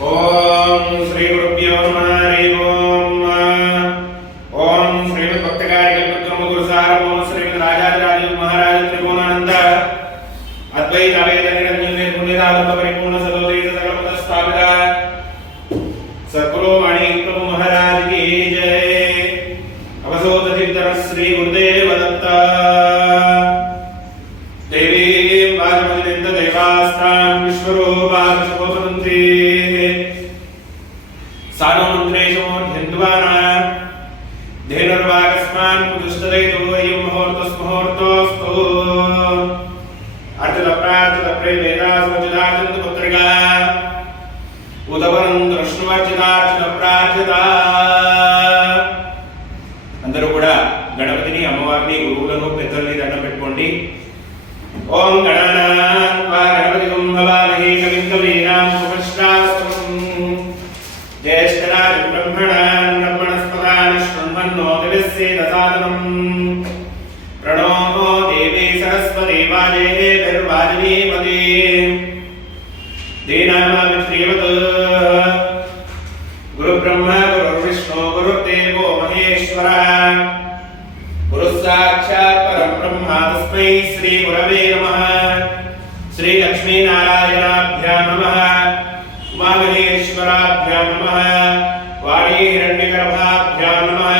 ओम श्री गुरुभ्यो नमः हरि ओम। ओम श्रीमद् भक्तकारिका पुत्रम गुरुसार ओम श्रीमद् राजाधिराज महाराज त्रिभुवनानंद अद्वैत अभेद निरंजन निर्गुणितानंद परिपूर्ण सदोदेश सकल स्थापित सद्गुरु वाणी प्रभु महाराज की जय। अवसोत चिंतन श्री गुरुदेव दत्त। देवी वाजमजित देवास्तां विश्वरूपा शुभमंत्री सानो मंत्रेशमोर्ध्यन्द्वाना धेनुर्वागस्मान् पुदुष्टदैतो अयं मुहूर्तस्मुहूर्तोऽस्तु। अर्चितप्रार्चितप्रेमेदास्मचिदार्चित पुत्रिका उदवनं దృష్ణువర్చితార్చితప్రార్చితా। అందరూ కూడా గణపతిని అమ్మవారిని గురువులను పెద్దల్ని దండం పెట్టుకోండి. ఓం గణానాం త్వా గణపతిం హవామహే కవిం కవీనాం ఉపశ్రావస్తవం ज्येष्ठराज ब्रह्मणान् ब्रह्मणस्पदान् शृण्वन्नो दिवस्येदसादनं प्रणो देवी सरस्वती वाजेभिर्वाजिनीपति दीनानामित्रिवत् गुरुब्रह्मा गुरुर्विष्णु गुरुर्देवो महेश्वरः गुरुः साक्षात् परब्रह्म तस्मै श्री गुरवे नमः। श्री लक्ष्मीनारायणाभ्यां नमः। उमामहेश्वराभ्यां नमः। वाणी हिरण्यगर्भाभ्यां नमः।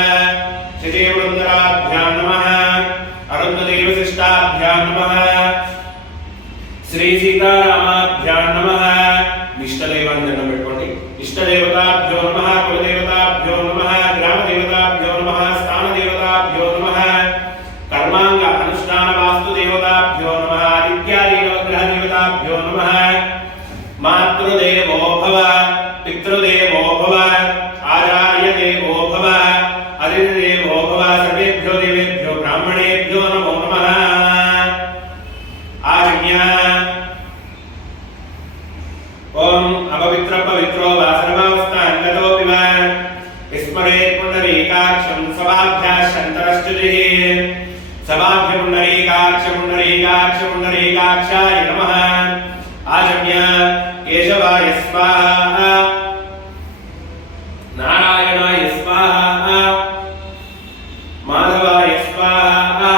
श्रीदेववृन्दराभ्यां नमः। अरुन्धदेवशिष्टाभ्यां नमः। श्री सीतारामाभ्यां नमः। इष्टदेवान् దండం పెట్టుకోండి. इष्टदेवताभ्यो नमः। कुलदेवताभ्यो नमः। ग्रामदेवताभ्यो नमः। स्थानदेवताभ्यो नमः। कर्मांग अनुष्ठान वास्तुदेवताभ्यो नमः। आदित्यादिग्रहदेवताभ्यो नमः। मातृदेवो भव पितृदेवो भव आचार्यदेवो भव अतिथिदेवो भव सर्वेभ्यो देवेभ्यो ब्राह्मणेभ्यो नमो नमः। आज्ञा ओम अपवित्र पवित्रो वा सर्वावस्थान्गतोऽपि वा स्मरेत् पुण्डरीकाक्षं सभाभ्याश्चन्तरश्चुतिः सभाभ्य पुण्डरीकाक्ष पुण्डरीकाक्ष पुण्डरीकाक्षाय नमः। आज्ञा केशवाय स्वाहा नारायणाय स्वाहा माधवाय स्वाहा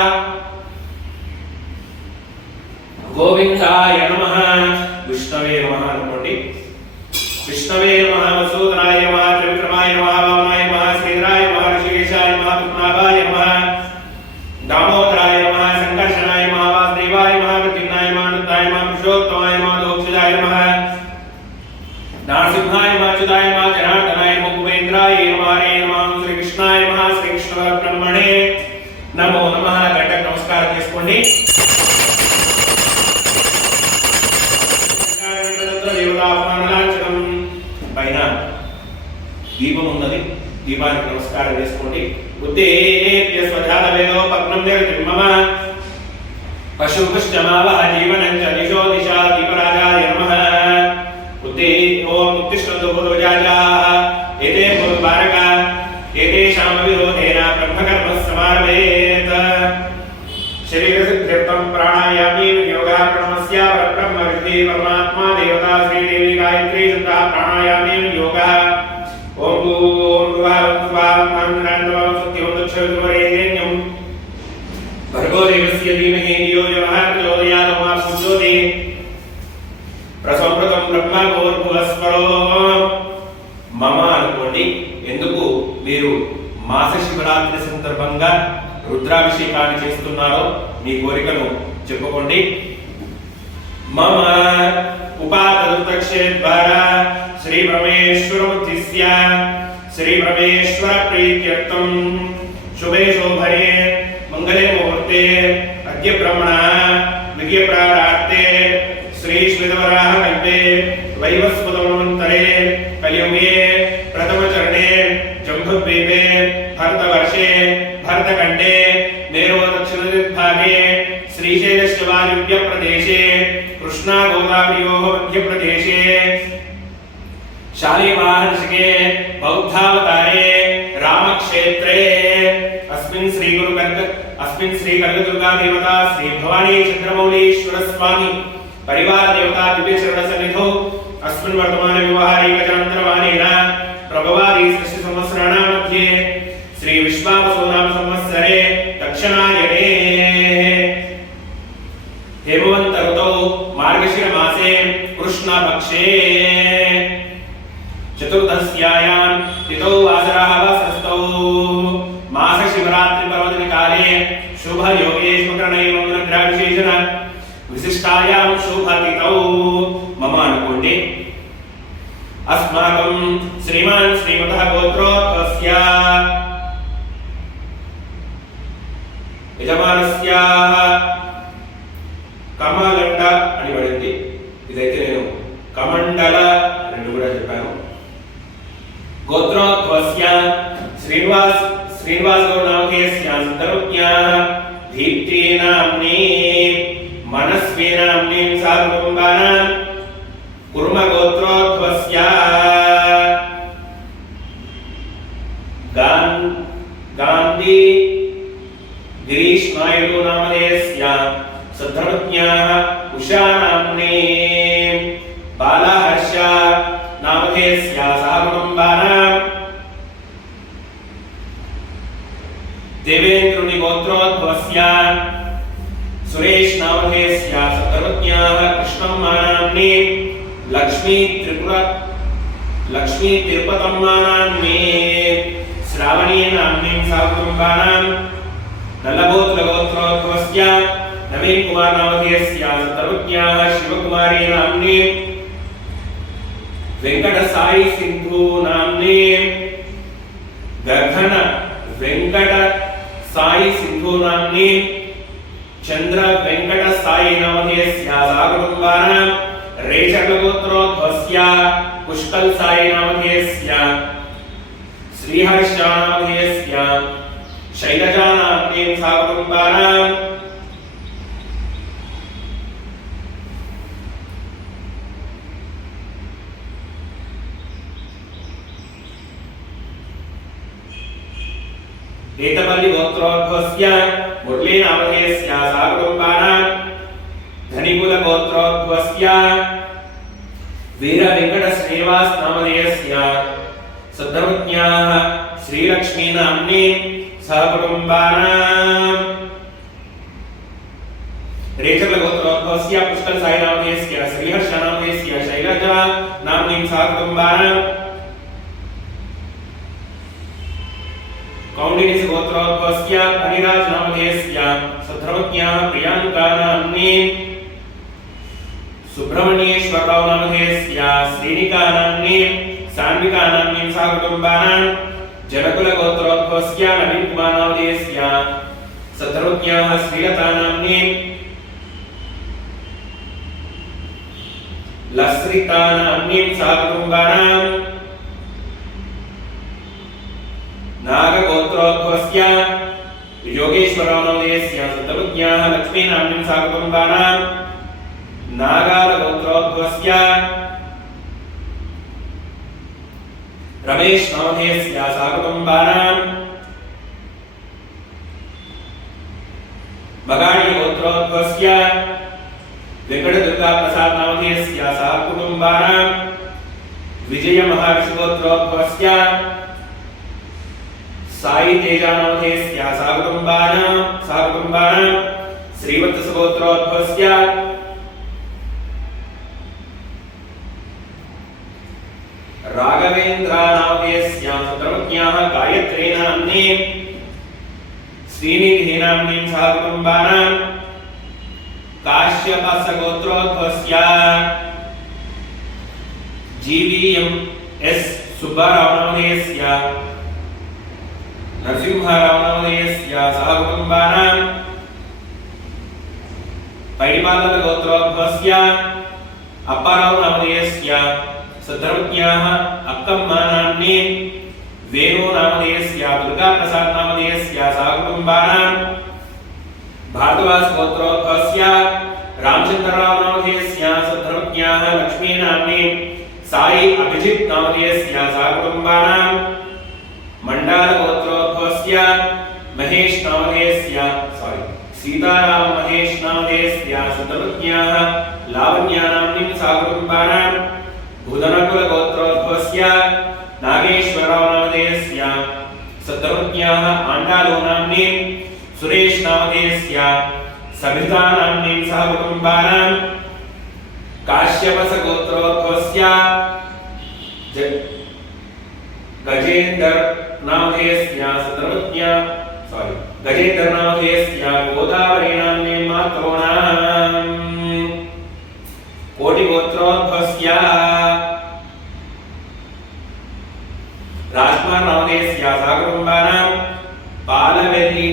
गोविंदाय नमः। विष्णवे नमः अनुकोंडि। विष्णवे नमः। वसुधराय नमः। त्रिविक्रमाय नमः। वामनाय नमः। श्रीधराय नमः। ऋषिकेशाय नमः। पद्मनाभाय नमः। दामोदराय नमः। संकर्षणाय नमः। वासुदेवाय नमः। प्रद्युम्नाय नमः। अनंताय नमः। पुरुषोत्तमाय नमः। दोक्षजाय नमः। नारसिंहाय नमः। अच्युताय नमः। जनार्दनाय नमः। भूपेन्द्राय नमः। हरे नमः। श्री कृष्णाय नमः। श्री कृष्ण ब्रह्मणे नमो नमः। गंटक नमस्कार చేసుకోండి. దేవతాపమానార్చనం పైన దీపం ఉన్నది. దీపానికి నమస్కారం చేసుకోండి. ఉద్దేప్య స్వజాత వేదోపగ్నం నిర్మమ पशुपुष्टमावह जीवनं च दिशो दिशा दीपराजाय नमः। उद्दे ओम उत्तिष्ठन्तु पूर्वजाः एते पूर्वबारका एतेषां विरोधेन ब्रह्मकर्म समारभेत। शरीरसिद्ध्यर्थं प्राणायामे योगा ब्रह्मस्य परब्रह्म विद्धि परमात्मा देवता श्रीदेवी गायत्री छन्दः प्राणायामे योगः। ओम भूर्भुवः सत्यं दक्षविद्वरेण्यं भर्गो देवस्य धीमहि धियो यो नः प्रचोदयात्। मा प्रचोदये ప్రసంప్రతం బ్రహ్మ భూర్భువస్వరో మమ అనుకోండి. ఎందుకు మీరు మాస శివరాత్రి సందర్భంగా రుద్రాభిషేకాన్ని చేస్తున్నారో మీ కోరికను చెప్పుకోండి. మమ ఉపాతరుక్షేద్వారా శ్రీ పరమేశ్వరముద్దిశ్య శ్రీ పరమేశ్వర ప్రీత్యర్థం శుభే శోభనే मंगले मुहूर्ते अद्य ब्रह्मण विद्य प्रारार्थे श्री श्वेतवराह कल्पे वैवस्वतमन्वन्तरे कलियुगे प्रथम चरणे जम्बुद्वीपे भरतवर्षे भरतखण्डे मेरो दक्षिणदिग्भागे श्रीशैलस्य वायुव्य प्रदेशे कृष्णा गोदावर्योः मध्य प्रदेशे शालिवाहनशिके बौद्धावतारे रामक्षेत्रे अस्मिन् श्री कनकदुर्गा देवता श्री भवानी चंद्रमौलीश्वर स्वामी परिवार देवता दिव्य चरण सन्निधौ अस्मिन् वर्तमान व्यवहारिकचान्द्रमानेन प्रभवादि सृष्टि संवत्सराणां मध्ये श्री विश्वावसु नाम संवत्सरे दक्षिणायने हेमवन्त ऋतौ मार्गशीर मासे कृष्णपक्षे चतुर्दश्यायां तिथौ वासरः वसस्तौ मास शिवरात्रि पर्वदिन काले शुभ योगे शुभकरणैव ग्रह विशेषण विशिष्टायां शुभ तिथौ मम अनुकोण्डे अस्माकं श्रीमान् श्रीमतः गोत्रोत्पस्य యజమానస్యాః కమలండ అని పడింది. ఇదైతే నేను కమండల రెండు కూడా చెప్పాను. గోత్రోద్భవస్య శ్రీనివాస్ గౌరనామధేయస్య సంతర్వ్యాః దీప్తి నామ్ని మనస్వి నామ్ని సార్వకుటుంబానాం కుర్మ గోత్రోద్భవస్య గాంధీ गिरीश नायडू नामधेयस्य सद्धर्मज्ञाः उषा नाम्नी बालाहर्ष नामधेयस्य सहकुटुम्बानां देवेन्द्रुनि गोत्रोद्भवस्य सुरेश नामधेयस्य सद्धर्मज्ञाः कृष्णम्मा नाम्नी लक्ष्मी तिरुपतम्मा नाम्नी श्रावणी नाम्नी सहकुटुम्बानां नलगोत्रोद्भवस्य नवीन कुमार नामधेयस्य सर्वज्ञाः शिवकुमारी नाम्नी वेंकट साई सिंधु नाम्नी गगन वेंकट साई सिंधु नाम्नी चंद्र वेंकट साई नामधेयस्य सहकुटुम्बानां रेचकगोत्रोद्भवस्य पुष्कल साई नामधेयस्य श्रीहर्ष नामधेयस्य शैलजा नाम्नी सहकुटुम्बानां एतपल्ली गोत्रोद्भवस्य मुरली नामधेयस्य सहकुटुम्बानां धनिकुल गोत्रोद्भवस्य वीर वेंकट श्रीनिवास नामधेयस्य सद्धर्मज्ञाः श्रीलक्ष्मी नाम्नी सहकुटुम्बानां रेचकल गोत्रोद्भवस्य पुष्कल साई नामधेयस्य श्रीहर्ष नामधेयस्य शैलजा नाम्नी सहकुटुम्बानां कौंडिन्य गोत्रोद्भवस्य हरिराज नामधेयस्य सद्धर्मज्ञाः प्रियांका नाम्नी सुब्रह्मण्येश्वरराव नामधेयस्य श्रीनिका नाम्नी सान्विका नाम्नी सहकुटुम्बानां जनकुल गोत्रोद्भवस्य नवीन कुमार नामधेयस्य सद्धर्मज्ञाः श्रीलता नाम्नी लसृता नाम्नी सहकुटुम्बानां नाग गोत्रोद्भवस्य योगेश्वरराव नामधेयस्य सद्धर्मज्ञाः लक्ष्मी नाम्नी सहकुटुम्बानां नागाल गोत्रोद्भवस्य रमेश नामधेयस्य सहकुटुम्बानां बगाड़ी गोत्रोद्भवस्य वेंकट दुर्गा प्रसाद नामधेयस्य सहकुटुम्बानां विजय महर्षि गोत्रोद्भवस्य साई तेजा नामधेयस्य सहकुटुम्बानां श्रीवत्स गोत्रोद्भवस्य राघवेंद्र नामधेयस्य सद्धर्मज्ञाः गायत्री नाम्नी श्रीनिधि नाम्नी सहकुटुम्बानां काश्यप गोत्रोद्भवस्य जीवीएमएस सुब्बाराव नामधेयस्य नरसिंहराव नामधेयस्य सहकुटुम्बानां पैडिपालक गोत्रोद्भवस्य अप्पाराव नामधेयस्य सद्धर्मज्ञाः अक्कम्मा नाम्नी वेणु नामधेयस्य दुर्गा प्रसाद नामधेयस्य सहकुटुम्बानां भारद्वाज गोत्रोद्भवस्य रामचंद्रराव नामधेयस्य सद्धर्मज्ञाः लक्ष्मी नाम्नी साई अभिजित नामधेयस्य सहकुटुम्बानां मंडाल गोत्रोद्भवस्य महेश नामधेयस्य सीताराम महेश नामधेयस्य सद्धर्मज्ञाः लावण्या नाम्नी सहकुटुम्बानां बुधनकुल गोत्रोद्भवस्य नागेश्वरराव नामधेयस्य सतर्वज्ञाः आण्डालो नाम्नी सुरेश नामधेयस्य सभिता नाम्नी सह कुटुम्बानां काश्यपस गोत्रोद्भवस्य गजेन्द्र नामधेयस्य गजेन्द्र नामधेयस्य गोदावरी नाम्नी मातॄणां कोटिगोत्रोद्भवस्य राजकुमार नामधेयस्य सहकुटुम्बानां पालवेल्ली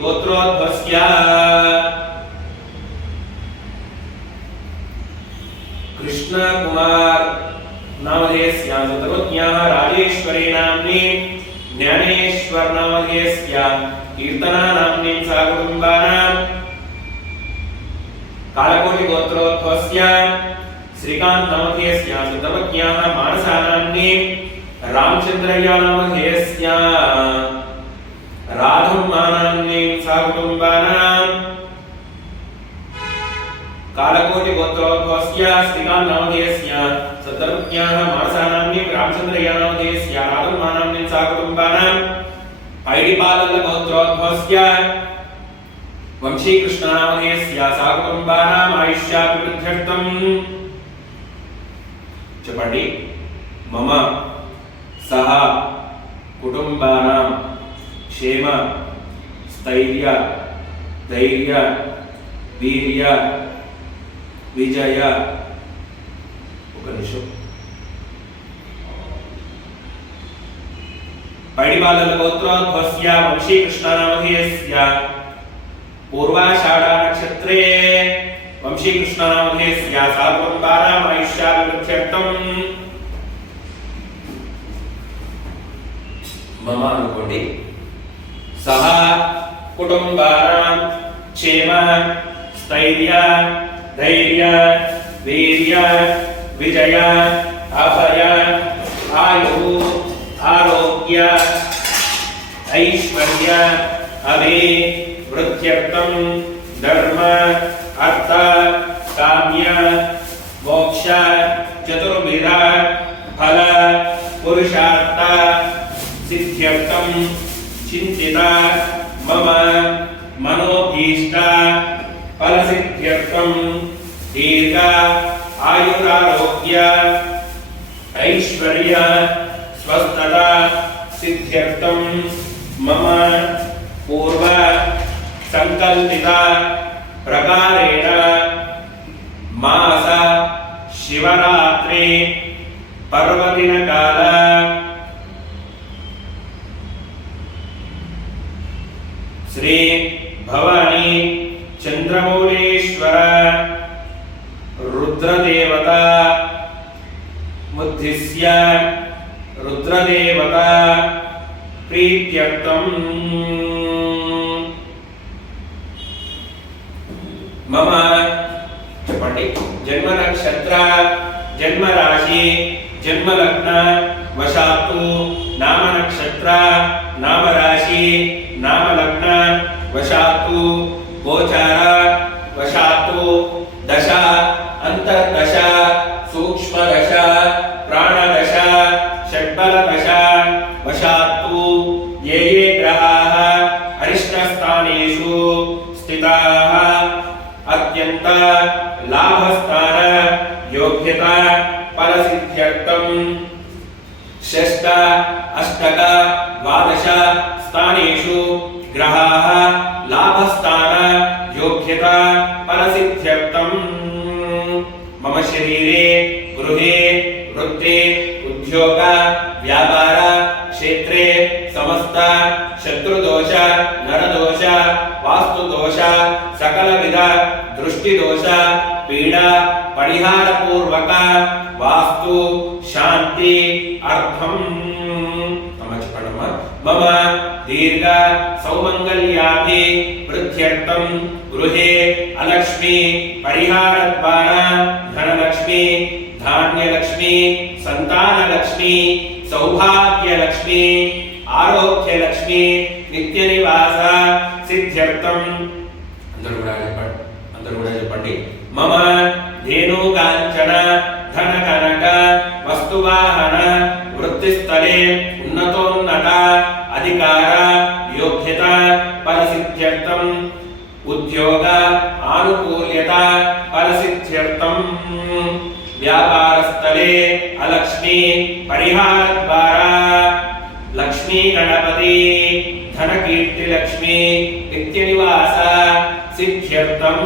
गोत्रोद्भवस्य कृष्णकुमार नामधेयस्य सतर्वज्ञाः राजेश्वरी नाम्नी ज्ञानेश्वर नामधेयस्य कीर्तना नाम्नी सहकुटुम्बानां कालकोटि गोत्रोद्भवस्य श्रीकांत नामधेयस्य सतर्वज्ञाः मानसा नाम्नी रामचंद्रय्य नामधेयस्य राधम्मा नाम्नी सहकुटुम्बानां कालकोटि गोत्रोद्भवस्य श्रीकांत नामधेयस्य सतर्वज्ञाः मानसा नाम्नी रामचंद्रय्य नामधेयस्य राधम्मा नाम्नी सहकुटुम्बानां पैडिपालल गोत्रोद्भवस्य वंशी कृष्ण नामधेयस्य सहकुटुम्बानां आयुष्याभिवृद्ध्यर्थं చెప్పండి मम सह कुटुम्बानां क्षेम स्थैर्य धैर्य वीर्य विजय पैडिपालल गोत्रोद्भवस्य वंशी कृष्ण नामधेयस्य पूर्वाषाढ़ा नक्षत्रे वंशी कृष्ण नामधेयस्य सहकुटुम्बानां आयुष्याभिवृद्ध्यर्थं मम अनुकोंडि सह कुटुम्बानां क्षेम स्थैर्य धैर्य वीर्य विजय अभय आयु आरोग्य ऐश्वर्य अभिवृद्ध्यर्थं धर्म अर्थ काम्य मोक्ष चतुर्विध फल पुरुषार्थ सिद्ध्यर्थं चिंतिता मम मनोभीष्ट फलसिद्ध्यर्थं दीर्घ आयुरारोग्य ऐश्वर्य स्वस्थता सिद्ध्यर्थं मम पूर्व संकल्पित प्रकारेण मास शिवरात्रि पर्वदिन काल श्री भवानी चंद्रमौलेश्वर रुद्रदेवता मुद्दिश्य रुद्रदेवता प्रीत्यर्थं मम చెప్పండి జన్మ నక్షత్ర జన్మ రాశి జన్మ లగ్న వశాత్తు నామ నక్షత్ర నామ రాశి నామ లగ్న వశాత్తు గోచార వశాత్తు దశ అంతర్దశ సూక్ష్మ దశ ప్రాణ దశ షడ్బల దశ వశాత్తు ఏ ఏ గ్రహాः అరిష్ట స్థానేషు స్థితాः अत्यंत लाभस्थान योग्यता फलसिद्ध्यर्थं षष्ठ अष्टक द्वादश स्थानेषु ग्रहाः लाभस्थान योग्यता फलसिद्ध्यर्थं मम शरीरे गृहे वृत्ते उद्योग व्यापार क्षेत्रे समस्त शत्रुदोष नरदोष वास्तुदोष सकल विध दृष्टि दोष पीड़ा परिहार पूर्वक वास्तु शांति अर्थम मम दीर्घ सौमंगल्याभि वृद्ध्यर्थं गृहे अलक्ष्मी परिहार द्वारा धनलक्ष्मी धान्यलक्ष्मी संतानलक्ष्मी सौभाग्यलक्ष्मी आरोग्यलक्ष्मी नित्यनिवास सिद्ध्यर्थं अंदर కూడా చెప్పండి मम धेनुकाञ्चन धन कनक वस्तुवाहन वृत्तिस्थले उन्नतोन्नत अधिकार योग्यता फलसिद्ध्यर्थम् उद्योग आनुकूल्यता फलसिद्ध्यर्थम् व्यापारस्थले अलक्ष्मी परिहार द्वारा लक्ष्मी गणपति धन कीर्ति लक्ष्मी नित्य निवास सिद्ध्यर्थम्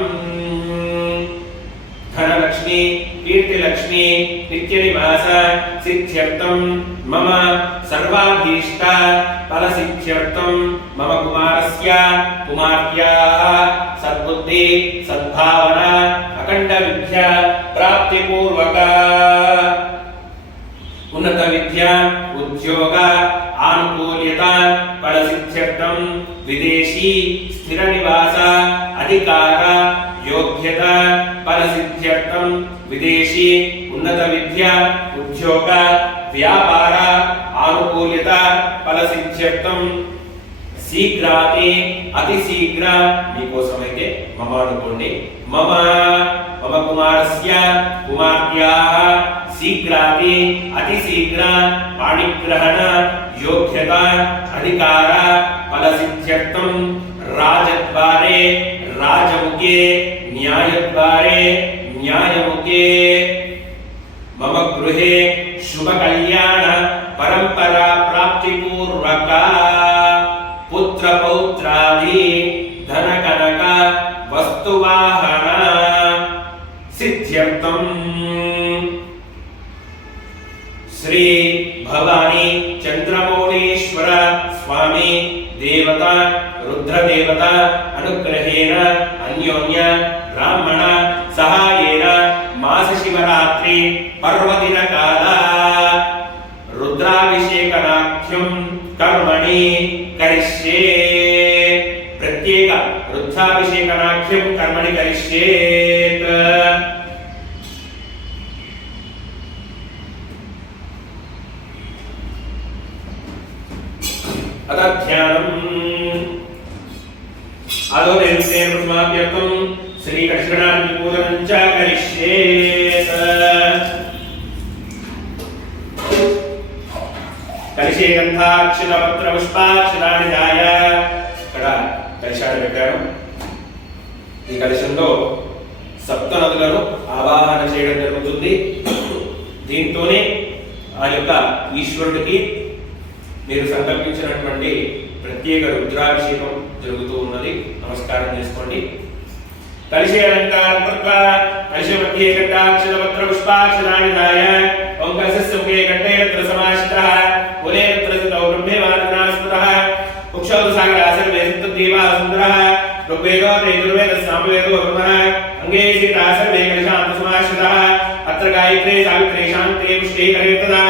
धन लक्ष्मी कीर्ति लक्ष्मी नित्य निवास सिद्ध्यर्थम् मम सर्वाभीष्ट फल सिद्ध्यर्थम् मम कुमारस्य कुमार्याः सद्बुद्धि सद्भावना अखंड विद्या प्राप्ति पूर्वक उन्नत विद्या उद्योग आनुकूल्यता फल सिद्ध्यर्थम् विदेशी स्थिर निवास अधिकार योग्यता फल सिद्ध्यर्थम् विदेशी उन्नत विद्या उद्योग व्यापार आनुकूल्यता फल सिद्ध्यर्थम् शीघ्राति अति शीघ्र मीकोसमैते मम अनुकोंडि मम मम कुमारस्य कुमार्याः शीघ्राति अति शीघ्र पाणिग्रहण योग्यता अधिकार फल सिद्ध्यर्थम् राजद्वारे राजमुखे न्यायद्वारे न्यायमुखे मम गृहे शुभ कल्याण परंपरा प्राप्ति पूर्वक पुत्र पौत्रादि धन कनक वस्तुवाहन सिद्ध्यर्थम् श्री भवानी चंद्रमौळीश्वर स्वामी देवता रुद्र देवता अनुग्रहेण अन्योन्य ब्राह्मण सहायेन मास शिवरात्रि पर्वदिन काल रुद्राभिषेकनाख्यं कर्मणि करिष्ये प्रत्येक रुद्राभिषेकनाख्यं कर्मणि करिष्येत् अतध्यानम् अदोदेवतेन प्रथमाभ्यर्थं श्री कृष्णार्जुन पूजनं च करिष्येत् कलिशे गंधाक्षित पत्र पुष्पाक्षराणि दाय ఇక్కడ కలశాలు పెట్టారు ఈ కలశంలో సప్త నదులను ఆవాహన చేయడం జరుగుతుంది దీంతోనే ఆ యొక్క ఈశ్వరుడికి మీరు సంకల్పించినటువంటి ప్రత్యేక రుద్రాభిషేకం జరుగుతూ ఉన్నది నమస్కారం చేసుకోండి कलशे अलंकारं कृत्वा कलशे मध्ये घट्टाक्षर पत्र पुष्पाक्षराणि दाय ओं कलशस्य मुखे घट्टे यत्र समाश्रितः मूले यत्र स्थितौ ब्रह्मेवादिनास्पदः उक्षौ सागरासर्वे सप्तदेवा सुन्दरः ऋग्वेदो यजुर्वेदः सामवेदो ब्रह्मः अंगे स्थितः सर्वे कलशान्त समाश्रितः अत्र गायत्रे सावित्रे शान्ते पुष्टे करे तदा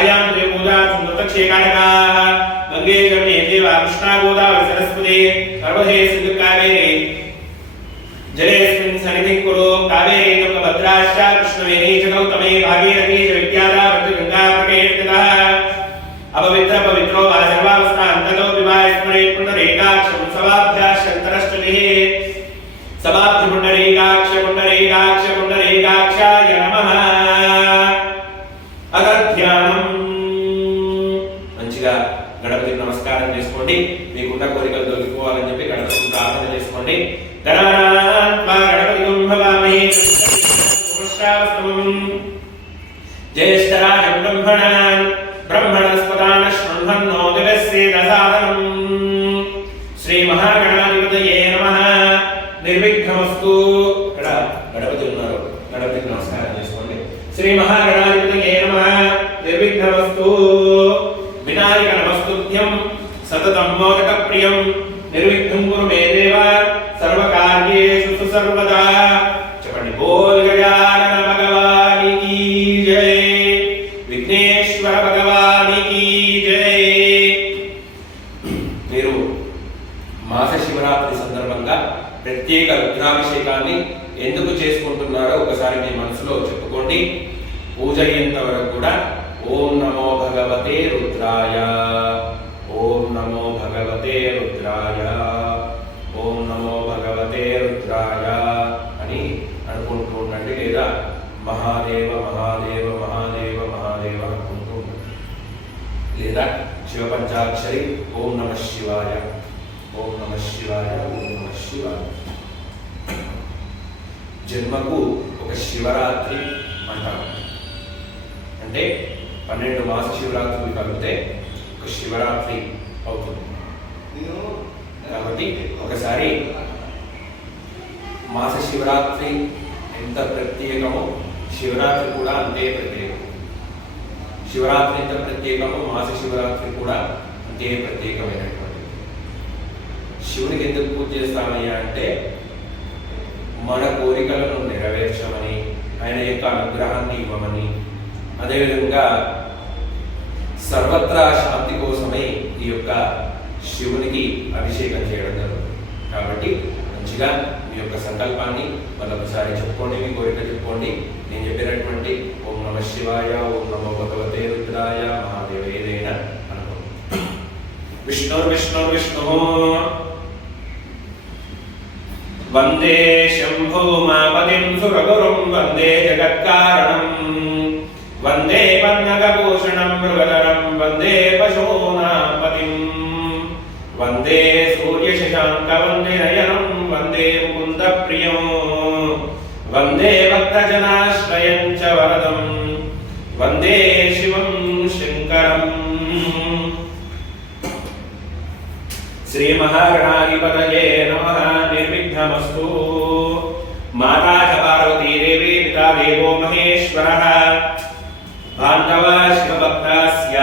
आयां देव पूजा सुन्दरतक्षेकायकाः गंगे जमने देवा कृष्णा गोदावरी सरस्वती सर्वधे सिद्धकावेरे जलेस्मिन् सन्निधिं कुरु कावेरी तुंगभद्राश्च कृष्णवेणी च गौतमी भागीरथी च विद्याधा गंगा प्रकेतः अपवित्र पवित्रो वा सर्वावस्थान्ततो विवाह स्मरेत् पुण्डरीकाक्षं सवाभ्याश्चन्तरश्चुतिः सवाभ्य पुण्डरीकाक्षाय नमः अगध्यानं మంచిగా గణపతికి నమస్కారం చేసుకోండి మీకున్న కోరికలు దొరికిపోవాలని చెప్పి గణపతిని ప్రార్థన చేసుకోండి गणपतिं भवामहे ज्येष्ठराजं ब्रह्मणस्पदान शृण्वन्नो दिवस्येदसादनम् श्री महागणाधिपतये नमः निर्विघ्नमस्तु गणपति उन्नारु गणपतिకి నమస్కారం చేసుకోండి श्री महागणाधिपतये नमः निर्विघ्नमस्तु विनायक नमस्तुभ्यं सततं मोदकप्रियं निर्विघ्नं कुरु मे देव सर्वकार्येषु सर्वदा चपड़ी बोल गजानन भगवान की जय विघ्नेश्वर भगवान की जय మీరు మాస శివరాత్రి సందర్భంగా ప్రత్యేక రుద్రాభిషేకాన్ని ఎందుకు చేసుకుంటున్నారో ఒకసారి మీ మనసులో చెప్పుకోండి పూజ అయ్యేంత వరకు కూడా ఓం నమో భగవతే రుద్రాయ ఓం నమో భగవతే రుద్రాయ ఓం నమో భగవతే రుద్రాయ అని అనుకుంటూ ఉండండి లేదా పంచాక్షరి ఓం నమః శివాయ, ఓం నమః శివాయ, ఓం నమః శివాయ. జన్మకు ఒక శివరాత్రి అంటారు. అంటే 12 మాస శివరాత్రులు కలిపితే ఒక శివరాత్రి అవుతుంది. కాబట్టి ఒకసారి మాస శివరాత్రి ఎంత ప్రత్యేకమో శివరాత్రి కూడా అంతే ప్రత్యేకం. శివరాత్రి ఎంత ప్రత్యేకమో మాస శివరాత్రి కూడా అంతే ప్రత్యేకమైనటువంటిది. శివునికి ఎందుకు పూజ చేస్తామయ్యా అంటే మన కోరికలను నెరవేర్చమని, ఆయన యొక్క అనుగ్రహాన్ని ఇవ్వమని, అదేవిధంగా సర్వత్రా శాంతి కోసమై ఈ యొక్క శివునికి అభిషేకం చేయడం జరుగుతుంది. కాబట్టి మంచిగా మీ యొక్క సంకల్పాన్ని మరొకసారి చెప్పుకోండి, మీ కోరిక చెప్పుకోండి. నేను చెప్పినటువంటి ఓం నమః శివాయ, ఓం నమో భగవతే రుద్రాయ మహాదేవేన అనుకోండి. విష్ణు వందే శంభూమాపతిం సురగురుం వందే జగత్కారణం వందే పన్నగభూషణం మృగధరం వందే పశూనాపతిం వందే సూర్యశశాంకవందినయనం వందే ముకుంద ప్రియం వందే భక్తజనాశ్రయం చ వరదం వందే శివం శంకరం. శ్రీ మహాగణాధిపతయే నమః. నిర్విఘ్నమస్తు. మాతా చ పార్వతీ దేవీ పితా దేవో మహేశ్వరః. బాంధవా శివభక్తాస్య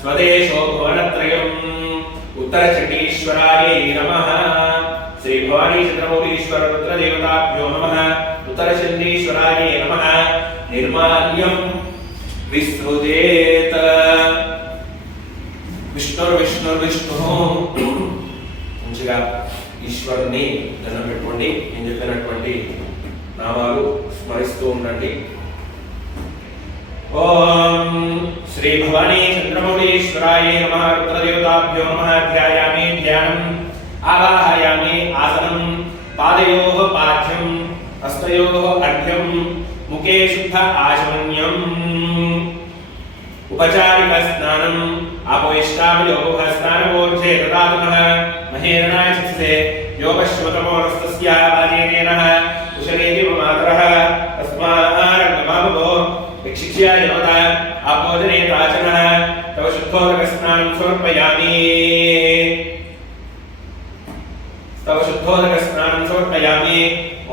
స్వదేశో భువనత్రయం. उत्तरचंडीश्वराय नमः. श्री भवानी चंद्रमौलीश्वर रुद्रदेवताभ्यो नमः. उत्तरचंडीश्वराय नमः. निर्माल्यं विस्तृतेत. విష్ణుర్విష్ణుర్విష్ణు. మంచిగా ఈశ్వరుని దండం పెట్టుకోండి. నేను చెప్పినటువంటి నామాలు స్మరిస్తూ ఉండండి. ఓం శ్రీ భవానీ చంద్రమౌళీశ్వరాయ నమః. రుద్రదేవతాభ్యో నమః. ధ్యాయామి ధ్యానం, ఆవాహయామి ఆసనం, పాదయోః పాద్యం, హస్తయోః అర్ఘ్యం, ముఖే శుద్ధ ఆచమన్యం, ఉపచారిక స్నానం, ఆపోయిష్టామయోః స్నానమోర్ధే దదాతుః మహేరణాయ చక్షుషే యోగశ్వతమోరస్తస్య పాదేనః కుశలేతి మాతరః తస్మారంగమాభో शिक्षाय नमः. आपोदने प्राचनः तव शुद्धोदक स्नानं समर्पयामि. तव शुद्धोदक स्नानं समर्पयामि.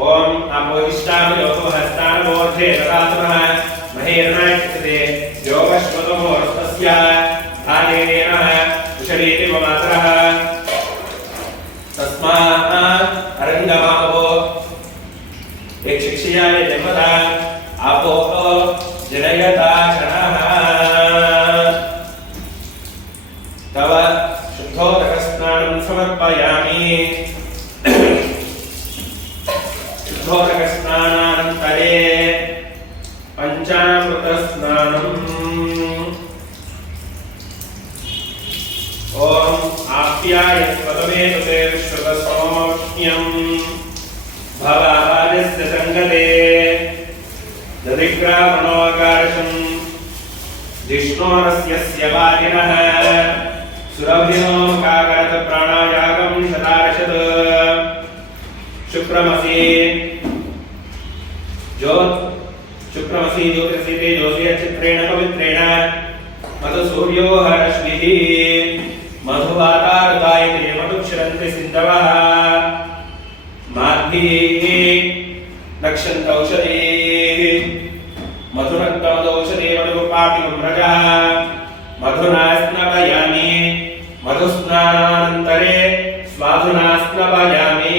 ओम आपोहिष्टामयोः स्नानमोर्धे ददातुः महेरणाय चक्षते योगश्वतमोरस्तस्य धानेनः कुशलेति मातरः तस्मात् अरङ्गमाभो एक शिक्षयाय जन्मतः आपो जनयता क्षणः तव शुद्धोदक स्नानं समर्पयामि. शुद्धोदक स्नानानन्तरे पंचामृत स्नानम्. ओम आप्यायस्वतमेतुते विश्वतसोष्ण्यं भवाहारस्य संगते दधिग्रामणोऽकार्षं जिष्णोरस्य वाजिनः सुरभिनो काकरत प्राणायागं शतार्षत्. शुक्रमसि ज्योतिषि तेजोषि चित्रेण पवित्रेण मधुसूर्यो रश्मिः मधुवातारुतायते मधुक्षरन्ति सिन्धवः माध्भिः नक्षन्तौषधीः मधुरक्तमदौषधे मधुपापिकं रजः मधुना स्नपयामि. मधुस्नानानन्तरे स्वाधुना स्नपयामि.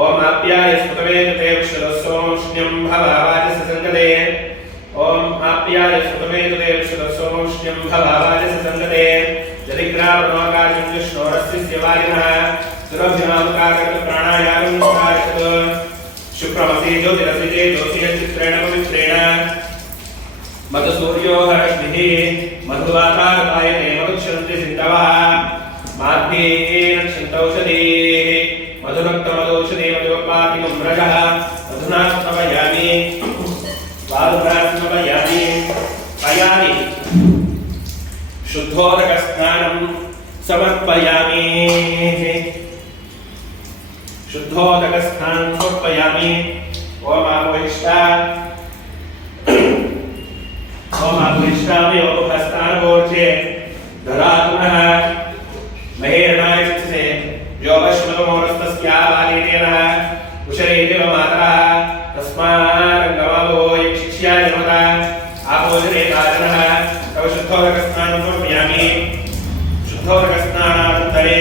ओम आप्यायस्फुटमेतते विश्वतसोष्ण्यं भवावाचस्य संगते. ओम आप्यायस्फुटमेतते विश्वतसोष्ण्यं भवावाचस्य संगते जलिग्रामणोऽकार्षं जिष्णोरस्य वाजिनः सुरभिनामकाकरत प्राणायामं शतार्षत्. शुक्रमसि ज्योतिरसि तेजोषि चित्रेण पवित्रेण मधुसूर्यो रश्मिः मधुवातारुतायते मधुक्षरन्ति सिन्धवः माध्भिः नक्षन्तौषधीः मधुरक्तमदौषधे मधुपापिकं रजः मधुना स्नपयामि. स्वाधुना स्नपयामि. पयामि शुद्धोदकस्नानं समर्पयामि शुद्धोदकस्नानं समर्पयामि ओम आपोहिष्टामि उपहस्तानगोर्चे ददातुनः महेरणाय चित्से योगश्मतमोरस्तस्यावालेन उशरेदेव मातरः तस्मारङ्गमावो यक्षिष्या जन्मता आपोजने ताजनः तव शुद्धोदकस्नानं समर्पयामि शुद्धोदकस्नानानन्तरे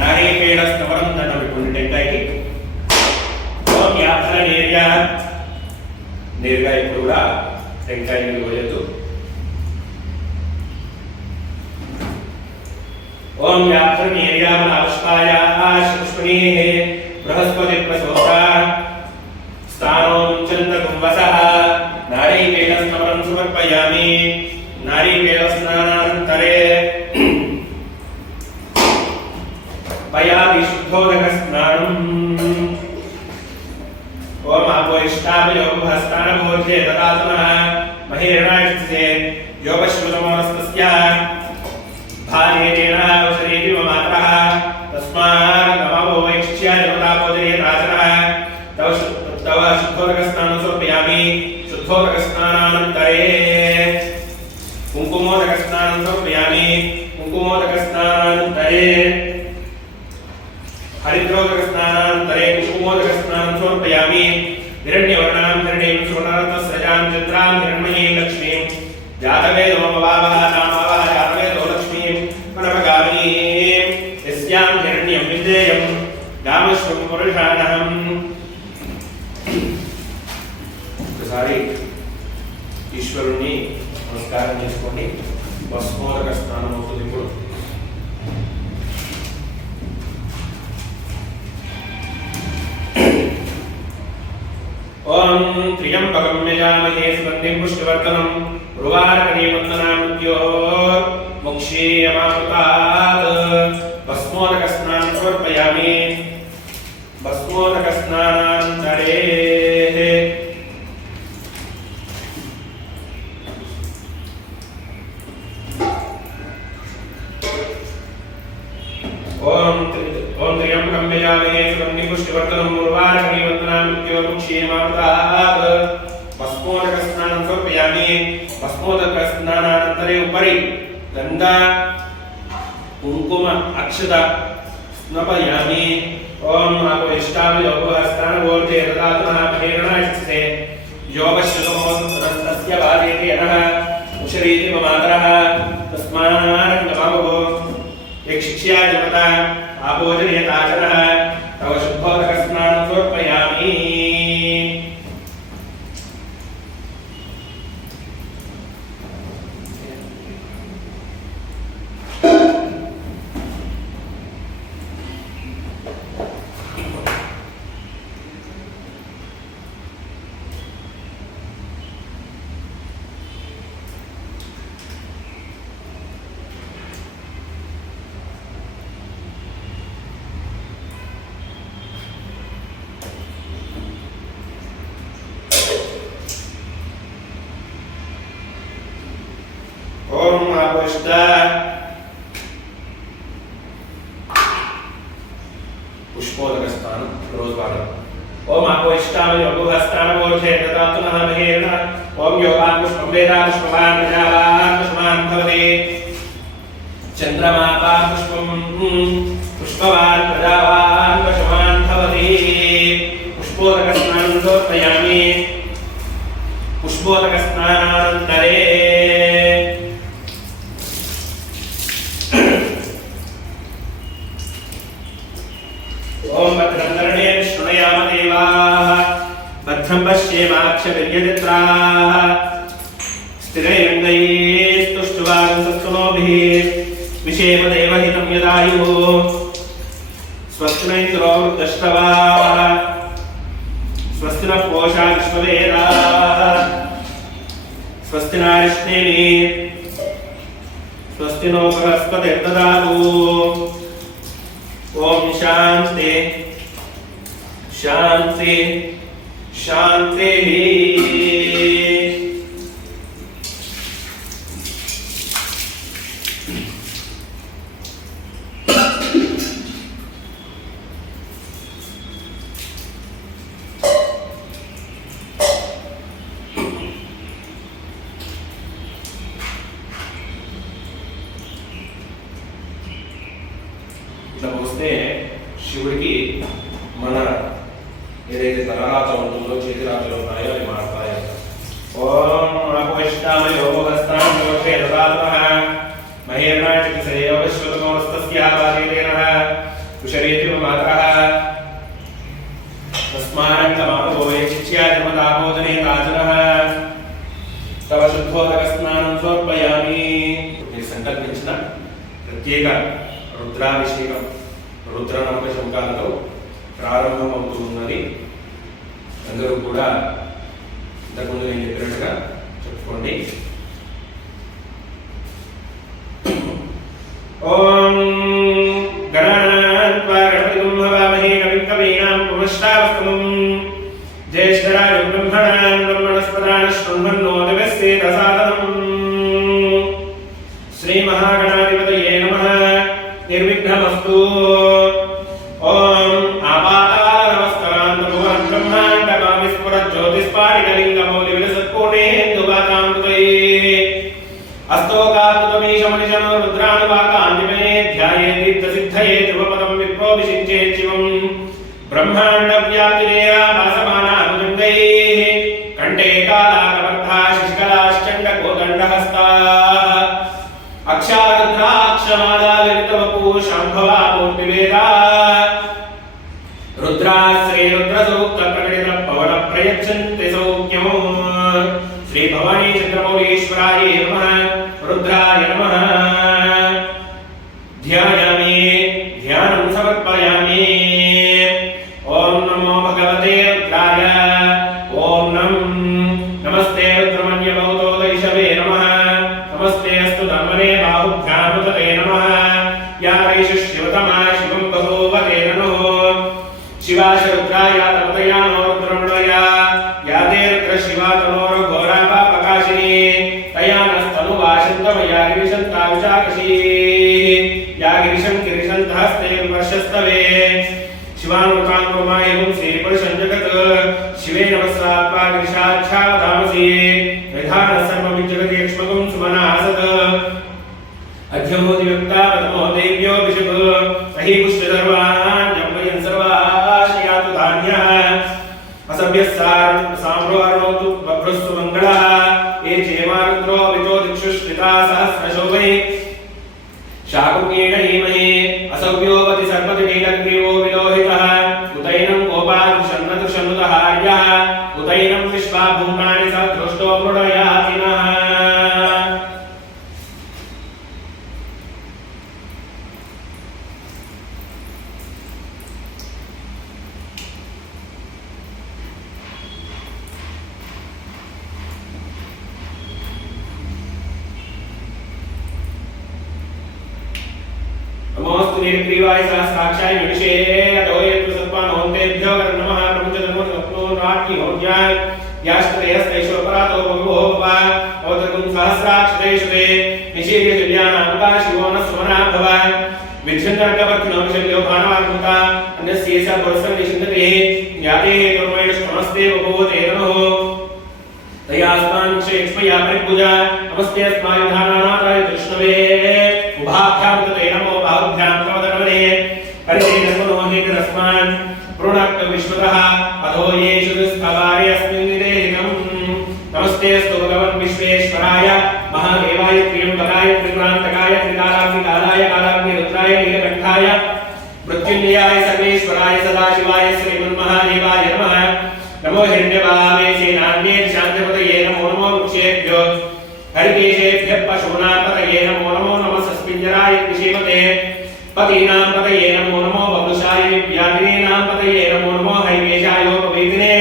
नारिकेलस्तवनं नटविपुण्यटेङ्गायि ओम यात्रा నేరుగా ఇప్పుడు కూడా టెంకాయ నీళ్ళు పోయొద్దు ఓం యాత్రం ఏర్యామనావష్టాయ పుష్పణీః బృహస్పతి ప్రసోత స్థానం చంద్రకుంభసః నారీకేళస్నానం సమర్పయామి నారీకేళస్నానానంతరే పయామి శుద్ధోదకస్నానం ओम आपोहिष्टामि उपहस्तानगोर्चे ददातुनः महेरणाय चित्से योगश्मतमोरस्तस्य भार्येण उशरेदेव मातरः तस्मारङ्गमावो यक्षिष्या जन्मतापोजने ताजनः तव शुद्धोदकस्नानं समर्पयामि शुद्धोदकस्नानानन्तरे कुङ्कुमोदकस्नानं समर्पयामि कुङ्कुमोदकस्नानानन्तरे हरिद्रोदकस्नानानन्तरे कुसुमोदकस्नानं समर्पयामि हिरण्यवर्णां हिरण्यं सुवर्णरत्नस्रजां चन्द्रां हिरण्मयीं लक्ष्मीं जातवेदोमवावः नामावः जातवेदो लक्ष्मीं मनपगामिनीं यस्यां हिरण्यं विद्येयं गामश्वं पुरुषाणहम् ఒకసారి ఈశ్వరుణ్ణి నమస్కారం చేసుకోండి భస్మోదక స్నానం అవుతుంది ఇప్పుడు ओम त्र्यंबकं यजामहे सुगन्धिं पुष्टिवर्धनं उर्वारुकनीवन्दनामृत्योः मोक्षीयमामृतात् भस्मोदकस्नानं समर्पयामि भस्मोदकस्नानानन्तरे ओम त्र्यंबकं यजामहे सुगन्धिं पुष्टिवर्धनं उर्वारुकनीवन्दनामृत्योः मोक्षीयमामृतात् भस्मोदकस्नानं समर्पयामि भस्मोदकस्नानानन्तरे उपरि गन्धा कुङ्कुम अक्षत स्नपयामि ओम आपोहिष्टामि उपहस्तानगोर्चे ददातुनः महेरणाय चित्से योगश्रुतमोरस्तस्य भार्येण उशरेदेव मातरः तस्मारङ्गमावो यक्षिष्या जन्मता आपोजने ताजनः तव शुद्धोदकस्नानं समर्पयामि ओम आपोहिष्टा पुष्पोदकस्नानं रोजवारं ओम आपोहिष्टामि उपहस्तानगोर्चे ददातुनः महेरणाय ओम योगान् पुष्पं वेदा पुष्पवान् प्रजावान् पुष्पवान् भवति चन्द्रमापा पुष्पं पुष्पवान् प्रजावान् पुष्पवान् भवति पुष्पोदकस्नानं समर्पयामि पुष्पोदकस्नानानन्तरे ओम भद्रं कर्णेन शृणुयाम देवाः भद्रं पश्येमाक्षभिर्यजत्राः स्थिरैरङ्गैस्तुष्टुवागंसत्सुनोभिः विषेम देवहितं यदायुः स्वस्ति न इन्द्रो वृद्धश्रवाः स्वस्ति नः पूषा विश्ववेदाः स्वस्ति नारिष्णेमि स्वस्ति नो बृहस्पतिर्ददातु ओम शांति शांति शांति శుద్ధోదక స్నానం సమర్పయామి. మీరు సంకల్పించిన ప్రత్యేక రుద్రాభిషేకం రుద్రనామ శంఖాలతో ప్రారంభమవుతున్నది. అందరూ కూడా ఇంతకుముందు నేను చెప్పినట్టుగా చెప్పుకోండి. ఓం గణానాన్వా గణపతిం హవామహే కవిం కవీనాం ఉపమశ్రావస్తమం జ్యేష్ఠరాజం బ్రహ్మణాన్ బ్రహ్మణస్పదాన్ శృణ్వన్నోదగస్యేత సాధనం. శ్రీ మహాగణాధిపతయే నమః. నిర్విఘ్నమస్తు. ఓం ఆపాతాల నమస్కరాంత భువన బ్రహ్మాండమామి స్ఫురత్ జ్యోతిస్పాటికలింగమౌలి విలసత్కోణేందువాతామృతయే అస్తోకామృతమీశమనిశనో రుద్రానువాకాంతిమయే ధ్యాయే దీప్తసిద్ధయే ధ్రువపదం విప్రోభిషించే శివం బ్రహ్మాండ వ్యాప్తిరేరా భాసమానానుజంగైః కంఠే కాలాకబద్ధా శశికలాశ్చండకోదండహస్తా అక్షారుద్రాక్షమాలా లలితవపూ శాంభవా మూర్తివేదా రుద్రాశ్రీ రుద్రసూక్త ప్రకటిత పవన ప్రయచ్చంతి సౌఖ్యం. శ్రీ భవానీ చంద్రమౌళీశ్వరాయ నమః. రుద్రాయ నమః. ధ్యాయామి. ధ్యానం సమర్పయామి. ఓం నమో భగవతే రుద్రాయ. ఓం నమస్తే రుద్రమన్య భౌతోదైషవే నమః. నమస్తే అస్తు ధర్మనే బాహుభ్యాముతతే నమః. యా వైషు శివతమా శివం బహూవతే నమః. శివాశ రుద్రాయ తమతయా నో రుద్రమణయ యా తే రుద్ర శివా తనోర ఘోరాపా ప్రకాశిని తయా నస్తను వాశంతమయా గిరిశంతా విశాకశీ యా గిరిశం గిరిశంతహస్తే వర్షస్తవే శివానుకాం కుర్మాయం శ్రీపురుషం జగత్ శివే నమస్రాత్వా గిరిశాఛాధామసి విధాన సర్వం జగదేక్ష్మకం సుమనాసత్ అధ్యమోది వ్యక్తా ప్రథమో దేవ్యో విషుః సహి పుష్టిధర్వాన్ జంబయన్ సర్వాశయాతు ధాన్య అసభ్యస్సార్ సామ్రోహరణోతు బభ్రస్సు మంగళః ఏ చేమారుద్రో విచో దిక్షుష్ఠితా సహస్రశోభై శాకుకేణ హీమహే అసవ్యోపతి సర్పతి నీలగ్రీవో విలోహితః ఉదైనం గోపాదృశన్నదృశన్నుతః ఆర్యః ఉదైనం విశ్వా భూతాని సదృష్టో మృడయాతినః. नमोस्तु निर्ग्रीवाय सहस्राक्षाय विविशे अतो यत्र सत्त्वानोन्तेभ्यो नमः. प्रपञ्चधर्मो स्वप्नो राज्ञि होज्यान् यास्तयस्तैश्वरपरातो बभूवो वा औतकं सहस्राक्षतेषुते निशीर्य तुल्यानामुका शिवो न सुमना भव विच्छिन्नर्कवर्तिनो विशल्यो भानवात्मता अन्यस्येषा पुरस्सं निषिन्धते याते हेतुर्मयष्टमस्ते बभूवते नमः. तयास्मान् क्षेक्ष्मया परिपूजा नमस्ते अस्मायुधानानाथाय कृष्णवे उभाभ्यां तते नमो बाहुभ्यां तवदनवने परितेन मनोहितरस्मान् प्रणक्त विश्वतः अधो येषु दुःस्थवारे अस्मिन् निदेहितं. नमस्ते अस्तु भगवन् विश्वेश्वराय महादेवाय त्र्यम्बकाय त्रिपुरान्तकाय त्रिकालाग्निकालाय कालाग्निरुद्राय नीलकण्ठाय मृत्युञ्जयाय सर्वेश्वराय सदाशिवाय श्रीमन्महादेवाय नमः. नमो हिरण्यवाहवे सेनान्ये शान्तपतये नमो नमो वृक्षेभ्यो हरिकेशेभ्यः पशूनां पतये नमो नमो नमः. सस्मिञ्जराय कृषिमते पतीनां पतये नमो नमो बभुषाय विद्याधिनीनां पतये नमो नमो हैवेशायोपवेदिने